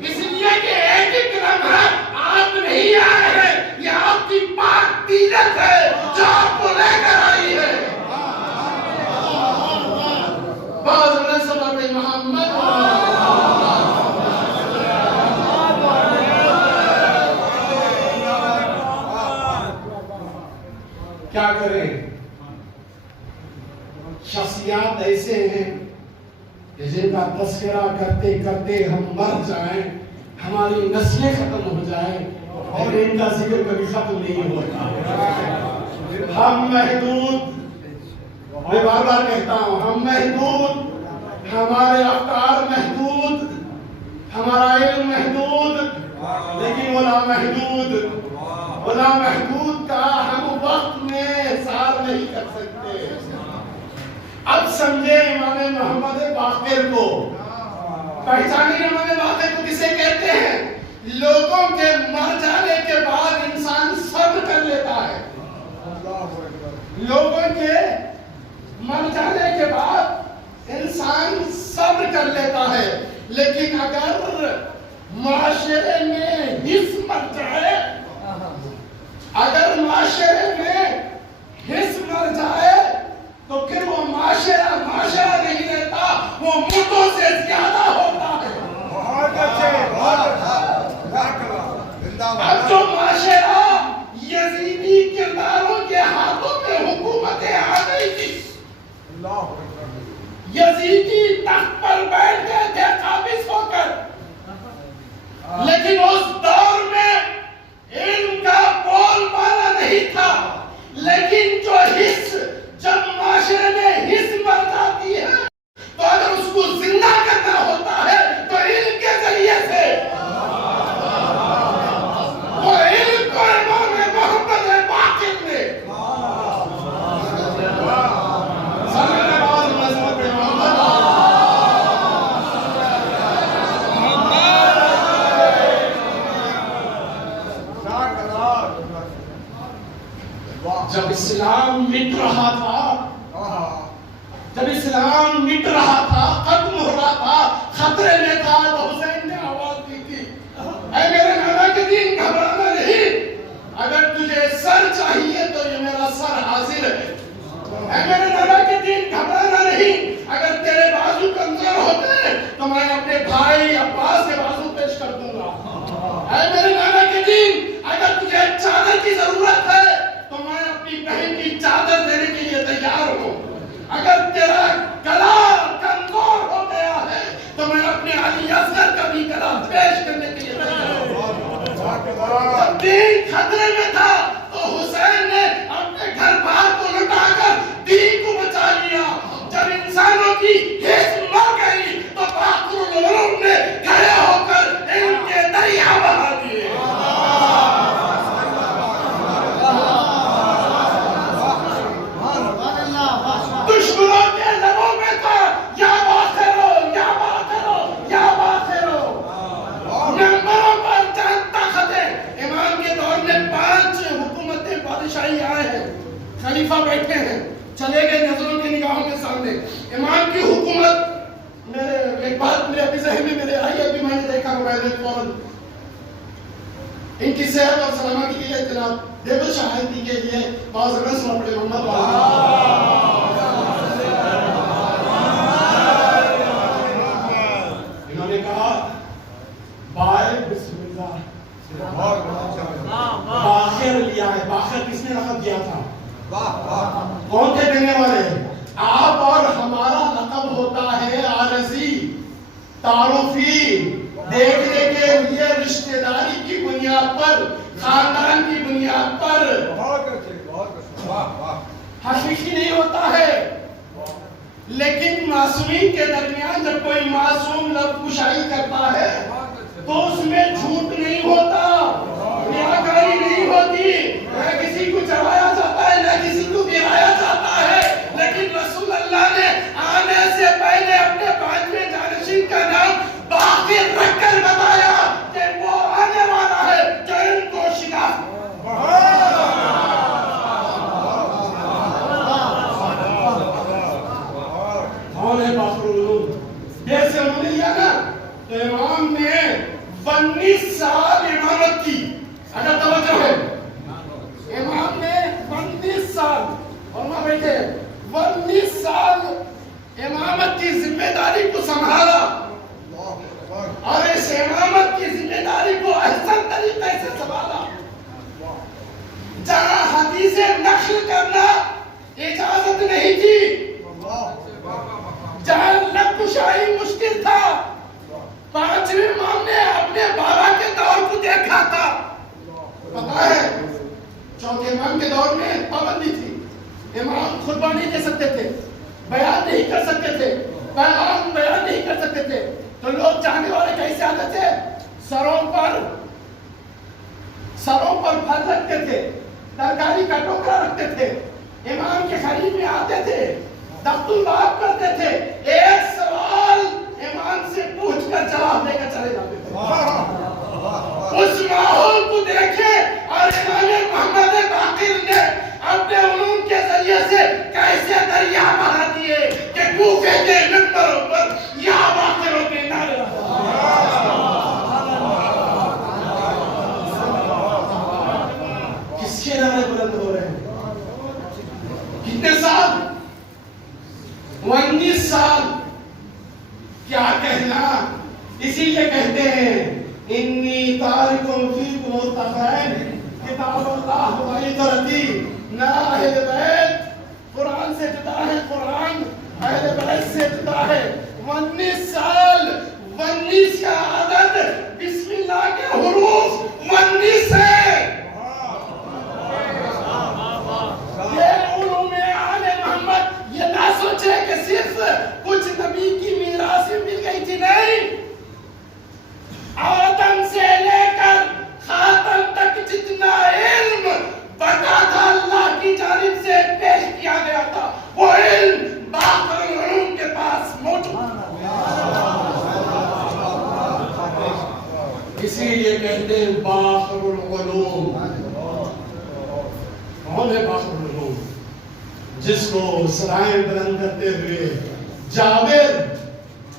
اس لیے کہ ایک ایک لمحہ آپ نہیں آئے ہیں، یہ آپ کی پاک تیرت ہے جو آپ کو لے کر آئی ہے. محمد کیا کریں؟ شخصیات ایسے ہیں جن کا تذکرہ کرتے کرتے ہم مر جائیں، ہماری نسلیں ختم ہو جائیں اور ان کا ذکر کبھی ختم نہیں ہوتا. ہم محدود، میں بار بار کہتا ہوں، ہم محدود، ہمارے افکار محدود، ہمارا علم محدود، لیکن ولا محدود کا ہم وقت میں احساس نہیں کر سکتے. اب سمجھے امام محمد باقر کو، پہچانے امام باقر کو کسے کہتے ہیں؟ لوگوں کے مر جانے کے بعد انسان صبر کر لیتا ہے. لوگوں کے مر جانے کے بعد انسان صبر کر لیتا ہے، لیکن اگر معاشرے میں حص مر جائے، اگر معاشرے میں حص مر جائے تو پھر وہ معاشرہ نہیں رہتا، وہ مردوں سے زیادہ ہوتا ہے. اب جو معاشرہ یزیدی کرداروں کے ہاتھوں میں حکومتیں آ گئی تھی، یزیدی تخت پر بیٹھ گئے تھے قابض ہو کر، لیکن اس دور میں ان کا بول بالا نہیں تھا. لیکن جو حص، جب معاشرے میں حص مر جاتی ہے تو اگر اس کو زندہ کرنا ہوتا ہے تو علم کے ذریعے سے. وہ علم کو امام محمد باقر نے جب اسلام مٹ رہا تھا، جب اسلام مٹ رہا تھا، ختم ہو رہا تھا، خطرے میں تھا، تو حسین نے آواز دی تھی، اے میرے نانا کے دین گھبرانا نہیں، اگر تجھے سر چاہیے تو یہ میرا سر حاضر ہے. اے میرے نانا کے دین گھبرانا نہیں، اگر تیرے بازو کمزور ہوتے تو میں اپنے بھائی عباس کے بازو پیش کر دوں گا. اے میرے نانا کے دین، اگر تجھے چادر کی ضرورت ہے تو میں اپنی بہن کی چادر دینے کے لیے تیار ہوں. اگر تیرا گلا کمزور ہو گیا ہے تو میں اپنے علی اصغر کا بھی گلا پیش کرنے کے لیے تیار ہو۔ جب دین خطرے میں تھا تو حسین نے اپنے گھر بار کو لٹا کر دین کو بچا لیا۔ جب انسانوں کی حس مر گئی تو باقر العلوم نے کھڑے ہو کر ان کے دریا بہا دیے۔ دشمنوں کے لبوں میں تھا یا باخرو یا باخرو یا باخرو، نمبروں پر جانتا خطے۔ امام کے دور میں 5 حکومتیں بادشاہی آئے ہیں، خلیفہ بیٹھے ہیں، چلے گئے نظروں کی نگاہوں کے سامنے۔ امام کی حکومت، ایک بات میرے ابھی ذہن میں میرے آئی، ابھی میں نے دیکھا موبائل میں فوراً ان کی صحت اور سلامتی کے لیے جناب دیوبند شاہدی کے لیے بعض رسم اپنے محمد انہوں نے کہا بائے بسم اللہ، باخر لیا ہے۔ باخر کس نے لقب دیا تھا؟ کون تھے دینے والے؟ آپ اور ہمارا لقب ہوتا ہے عارضی، تعارفی، دیکھنے کے لیے رشتہ داری کی بنیاد پر، خاندان کی بنیاد پر، حقیقی نہیں ہوتا ہے۔ لیکن معصومین کے درمیان جب کوئی معصوم لب کشائی کرتا ہے تو اس میں جھوٹ نہیں ہوتا، ریاکاری نہیں ہوتی، نہ کسی کو چڑھایا جاتا ہے نہ کسی کو گرایا جاتا ہے۔ لیکن رسول اللہ نے آنے سے پہلے اپنے 5ویں جانشین کا نام باخر رکھ کر بتایا کہ وہ آنے والا ہے جو ان کو شکست۔ کون ہے باخر العلوم؟ دیر سے انہوں نے لیا نا تو امام نے 19 سال امامت کی، اگر توجہ ہے، امام نے 19 سال، اور وہاں بیٹھے 19 سال امامت کی ذمہ داری کو سنبھالا، اور اس امامت کی ذمہ داری کو احسن طریقے سے سنبھالا۔ جہاں حدیث نقل کرنا اجازت نہیں تھی، جہاں لب کشائی مشکل تھا، 5ویں امام نے اپنے بابا کے دور کو دیکھا تھا۔ پتا ہے 4تھے امام کے دور میں پابندی تھی، امام خطبہ نہیں دے سکتے تھے، بیان نہیں کر سکتے تھے، پیغام بیان نہیں کر سکتے تھے، تو لوگ چاہنے والے کیسے آتے تھے؟ سروں پر پھل رکھتے تھے، ترکاری کا ٹوکرا رکھتے تھے، امام کے قریب میں آتے تھے، دخت الباب کرتے تھے، ایک سوال امام سے پوچھ کر جواب دے کر چلے جاتے تھے۔ اس ماحول کو دیکھے اور امام محمد باقر نے اپنے علوم کے ذریعے سے کیسے دریا بہا دیے کہ کوفے کے منبروں پر یا باقروں کے نعرے کس کے نعرے بلند ہو رہے ہیں؟ کتنے سال؟ 19 سال۔ کیا کہنا، اسی لیے کہتے ہیں انی تارکم فیکم التقین کتاب اللہ و عطرتی، نہ اہل بیت قرآن سے جدا ہے، قرآن اہل بیت سے جدا ہے۔ 19 سال، 19 کا عدد بسم اللہ کے حروف 19 ہے۔ یہ علوم آل محمد یہ نہ سوچے کہ صرف کچھ نبی کی میراث مل گئی تھی، نہیں، آدم سے لے کر خاتم تک جتنا علم بتا تھا اللہ کی جانب سے پیش کیا گیا تھا، وہ علم باخر العلوم کے پاس موجود۔ اسی لیے کہتے ہیں باخر العلوم۔ کون ہے باخر العلوم؟ جس کو سرائیں بلند کرتے ہوئے جابر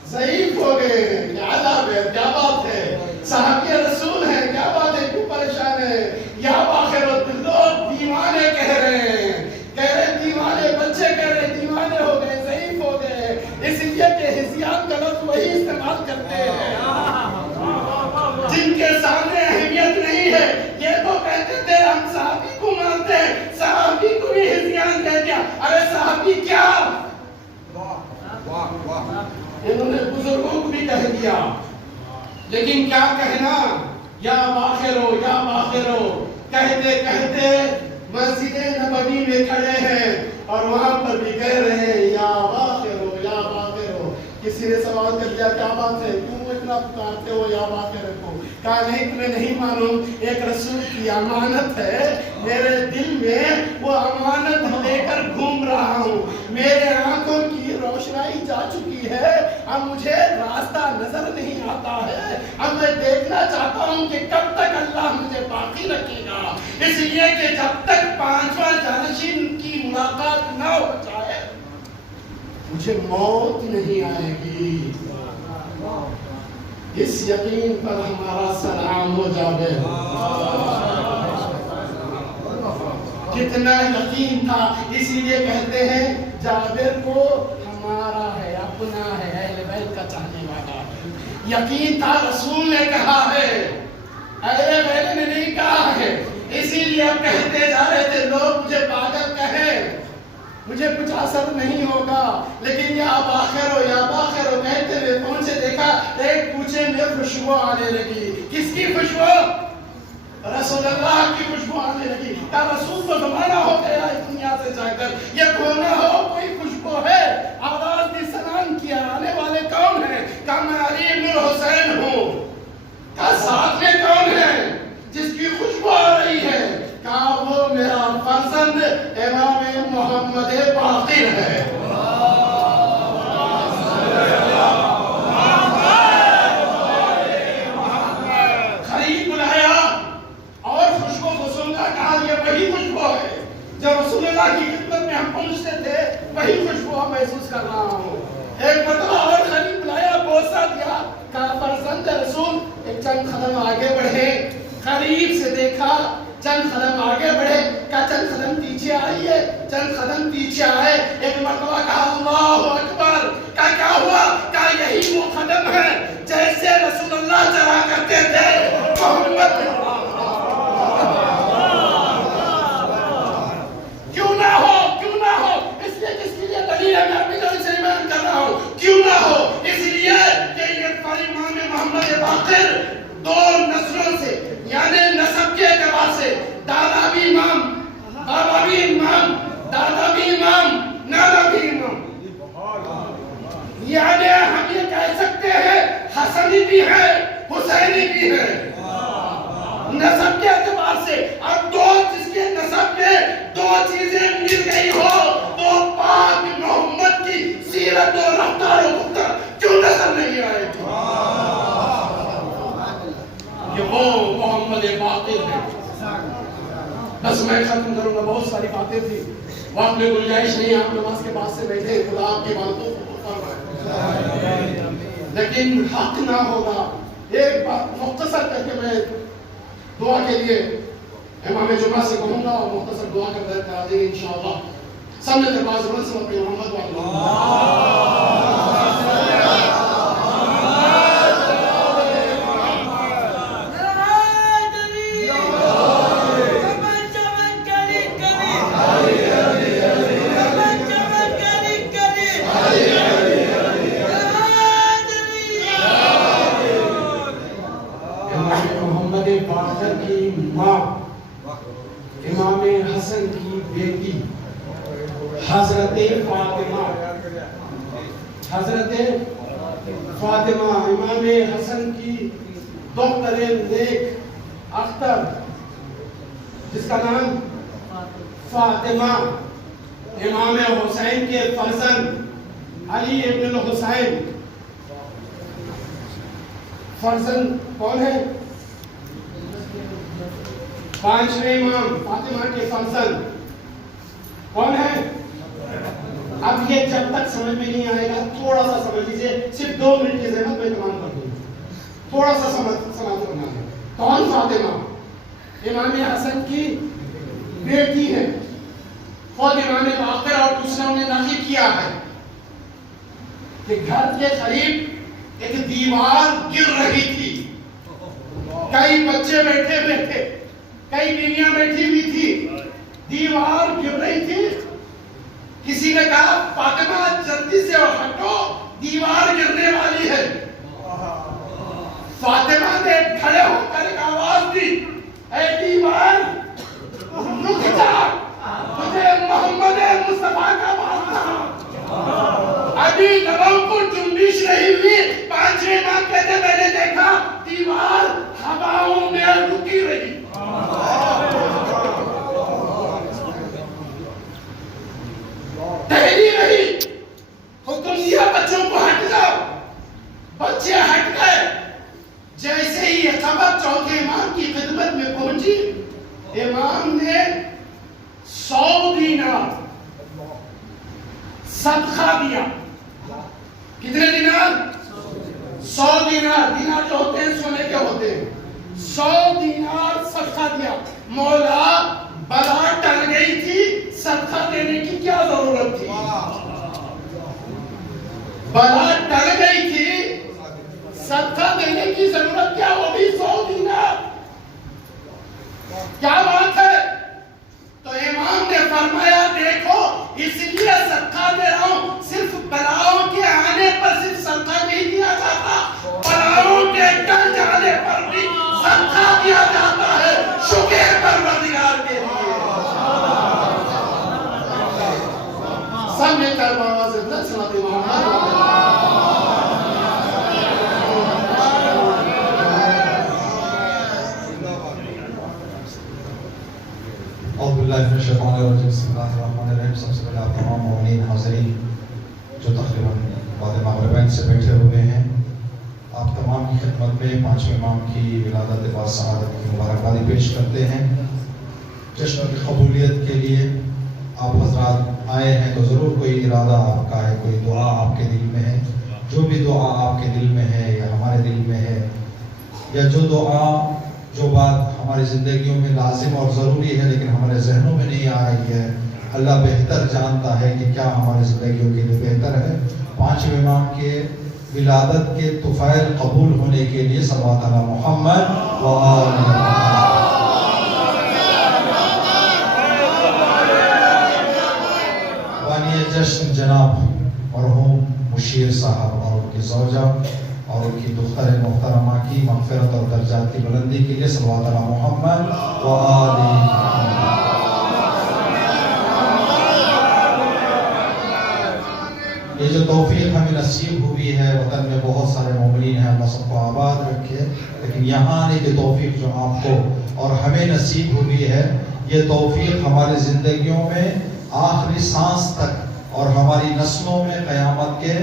ضعیف ہو گئے ہیں، کیا عذاب ہے، کیا بات ہے، صحابی رسول ہیں، کیا بات ہے، کیوں پریشان ہے؟ یا باخر لوگ دیوانے کہہ رہے ہیں، کہہ رہے دیوانے، بچے کہہ رہے دیوانے ہو گئے، ضعیف ہو گئے، اس لیے کہ حزیان کا لفظ وہی استعمال کرتے ہیں جن کے سامنے اہمیت نہیں ہے۔ یہ تو کہتے تھے ہم صحابی کو مانتے ہیں، صحابی کو بھی حزیان کہہ دیا۔ ارے صحابی کیا، انہوں نے بزرگوں کو بھی کہہ دیا۔ لیکن کیا کہنا، یا باخرو یا باخرو کہتے کہتے مسجد نبوی میں کھڑے ہیں اور وہاں پر بھی کہہ رہے ہیں یا باخرو یا باخرو. کسی نے سوال کر دیا کیا بات ہے، کیوں اتنا پکارتے ہو یا باخر کو؟ کہا نہیں تمہیں نہیں معلوم، ایک رسول کی امانت ہے میرے دل میں، وہ امانت لے کر گھوم رہا ہوں. میرے آنکھوں کی روشنائی جا چکی ہے، اب مجھے راستہ نظر نہیں آتا ہے. اب میں دیکھنا چاہتا ہوں کہ کب تک اللہ مجھے باقی رکھے گا، اس لیے کہ جب تک پانچواں جانشین کی ملاقات نہ ہو جائے مجھے موت نہیں آئے گی. اس یقین پر ہمارا سلام ہو جاوے. کتنا یقین تھا، اسی لیے کہتے ہیں جابر کو ہمارا ہے، اپنا ہے، اہل بیت کا چاہنے والا ہے. یقین تھا، رسول نے کہا ہے، اہل بیت نے نہیں کہا ہے. اسی لیے اب کہتے جا رہے تھے لوگ مجھے پاگل کہیں، مجھے کچھ اثر نہیں ہوگا، لیکن یا باخر ہو کہتے ہوئے پہنچے، دیکھا ایک کوچے میں خوشبو آنے لگی. کس کی خوشبو؟ رسول اللہ کی خوشبو آنے لگی. کہا رسول تو زمانہ ہو گیا اس دنیا سے جا کر، یہ کونا ہو کوئی خوشبو ہے. آواز نے سلام کیا، آنے والے کون ہیں؟ کہا میں علی بن الحسین ہوں. کہا ساتھ میں کون ہے جس کی خوشبو آ رہی ہے؟ کہا وہ میرا فرزند امام محمد باقر ہے. خرید بلایا اور خوشبو کو سنگا، کہا یہ وہی خوشبو ہے جب رسول اللہ کی خدمت میں ہم پہنچتے تھے، وہی خوشبو محسوس کر رہا ہوں. ایک مرتبہ اور خرید بلایا، بوسہ دیا، کہا فرزند رسول ایک چند قدم آگے بڑھے. قریب سے دیکھا، چند قدم آگے بڑھے، کہا چند قدم پیچھے آئیے، چند قدم پیچھے آئے. ایک مرتبہ کہا اللہ اکبر. کہا کیا ہوا؟ کہا یہی وہ قدم ہے جیسے رسول اللہ چلا کرتے تھے. محمد کیوں نہ ہو اس لیے جس کے لیے دلیل ہے، میں اپنی طرف سے بیان کر رہا ہوں. کیوں نہ ہو اس لیے کہ یہ امام محمد باقر دو نسلوں سے، یعنی نسب کے اعتبار سے دادا بھی امام، بابا بھی امام، دادا بھی امام، نانا بھی امام، یعنی ہم یہ کہہ سکتے ہیں حسنی بھی ہے حسینی بھی ہے نسب کے اعتبار سے. اب دو جس کے نسب میں دو چیزیں مل گئی ہو تو پاک محمد کی سیرت و رفتار و گفتار کیوں نظر نہیں آئے گی؟ یہ وہ محمد باقر ہے. بس میں ختم کروں گا، بہت ساری باتیں تھی، وقت میں گنجائش نہیں. آپ نماز کے پاس سے بیٹھے، خدا آپ کی باتوں کو فرمائے، لیکن حق نہ ہوگا. ایک بات مختصر کر کے میں دعا کے لیے امام جمعہ سے کہوں گا اور مختصر دعا کر دیں دیں انشاءاللہ. سب نے دربار زبان سے اپنے محمد باقر کی ماں، امام حسن کی بیٹی حضرت فاطمہ، امام حسن کی دختر نیک اختر جس کا نام فاطمہ، امام حسین کے فرزند علی ابن الحسین. فرزند کون ہے؟ پانچویں امام فاطمہ کے فرزند کون ہے؟ اب یہ جب تک سمجھ میں نہیں آئے گا تھوڑا سا سمجھ لیجئے، صرف 2 منٹ کی زحمت میں تمام کر دوں. تھوڑا سا سمجھ کرنا ہے. کون فاطمہ؟ امام حسن کی بیٹی ہے، خود امام باقر اور دوسروں نے نقل کیا ہے کہ گھر کے قریب ایک دیوار گر رہی تھی. کئی بچے بیٹھے ہوئے تھے، کئی بیویاں بیٹھی ہوئی تھی، دیوار گر رہی تھی. کسی نے کہا فاطمہ جلدی سے ہٹو، دیوار گرنے والی ہے. فاطمہ ابھی لبوں کو جنبش نہیں ہوئی. پانچویں امام کہتے میں نے دیکھا دیوار ہواؤں میں رکی رہی. ٹہری رہی. حکم دیا بچوں کو ہٹ جاؤ. بچے ہٹ گئے. جیسے ہی یہ خبر چوتھے امام کی خدمت میں پہنچی, امام نے 100 دینار صدقہ دیا. کتنے دینار؟ 100 دینار. دینار جو ہوتے ہیں سونے کے ہوتے ہیں. 100 دینار صدقہ دیا. مولا بلا ٹل گئی تھی, صدقہ دینے کی کیا ضرورت تھی؟ بلا ٹل گئی تھی, صدقہ دینے کی ضرورت کیا؟ وہ بھی 100 دینار. کیا بات ہے؟ تو امام نے فرمایا دیکھو اس لیے صدقہ دے رہا ہوں, صرف بلاؤں کے آنے پر صرف صدقہ نہیں دیا جاتا, بلاؤں کے ٹل جانے پر بھی صدقہ دیا جاتا ہے شکر پروردگار کے لیے. سب مل کر بابا زندہ صلوات محمد. اعوذ باللہ من الشیطان الرجیم. بسم اللہ الرحمن الرحیم. سب سے پہلے آپ تمام مومنین حاضرین جو تقریباً بعد مغربین سے بیٹھے ہوئے ہیں, آپ تمام کی خدمت میں پانچویں امام کی ولادت باعث سعادت کی مبارکبادی پیش کرتے ہیں. جشن کی قبولیت کے لیے آپ حضرات آئے ہیں تو ضرور کوئی ارادہ آپ کا ہے, کوئی دعا آپ کے دل میں ہے. جو بھی دعا آپ کے دل میں ہے یا ہمارے دل میں ہے, یا جو دعا جو بات ہماری زندگیوں میں لازم اور ضروری ہے لیکن ہمارے ذہنوں میں نہیں آ رہی ہے, اللہ بہتر جانتا ہے کہ کیا ہماری زندگیوں کے لیے بہتر ہے. پانچویں امام کے ولادت کے طفیل قبول ہونے کے لیے صلوات علی محمد و آل محمد. بانی جشن جناب مرحوم مشیر صاحب اور ان کی زوجہ اور ان کی دختر محترمہ کی مغفرت اور درجات کی بلندی کے لیے صلوات علی محمد و آل محمد. یہ جو توفیق ہمیں نصیب ہوئی ہے, وطن میں بہت سارے مومنین ہیں, اللہ سب کو آباد رکھے, لیکن یہاں آنے کی توفیق جو آپ کو اور ہمیں نصیب ہوئی ہے, یہ توفیق ہماری زندگیوں میں آخری سانس تک اور ہماری نسلوں میں قیامت کے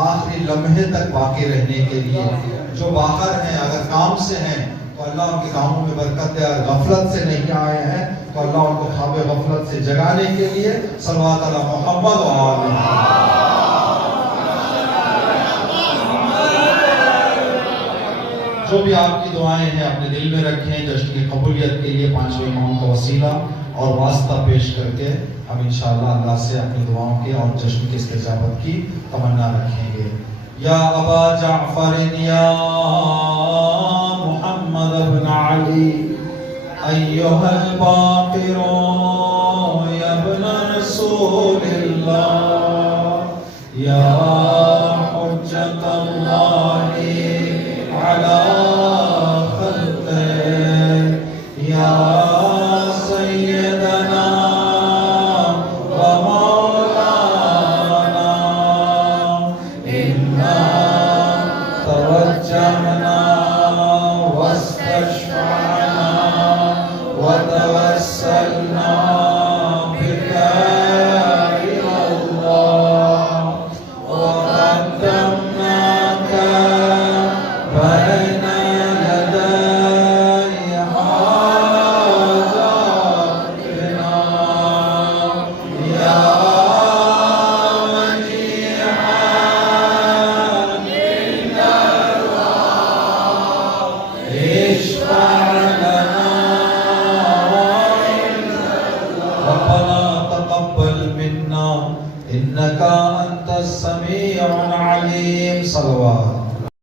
آخری لمحے تک باقی رہنے کے لیے. جو باہر ہیں اگر کام سے ہیں تو اللہ ان کے کاموں میں برکت دے, اگر غفلت سے نہیں آئے ہیں تو اللہ ان کو خواب غفلت سے جگانے کے لیے صلوات علی محمد و آل محمد. جو بھی آپ کی دعائیں ہیں اپنے دل میں رکھیں. جشن کی قبولیت کے لیے پانچویں امام کا وسیلہ اور واسطہ پیش کر کے ہم انشاءاللہ اللہ سے اپنی دعاؤں کے اور جشن کی استجابت کی تمنا رکھیں گے. یا ابا جعفر یا محمد ابن علی ایھا الباقر یا ابن رسول اللہ یا حجت اللہ علی خلقہ یا سیدنا إنك أنت السميع العليم. صلوات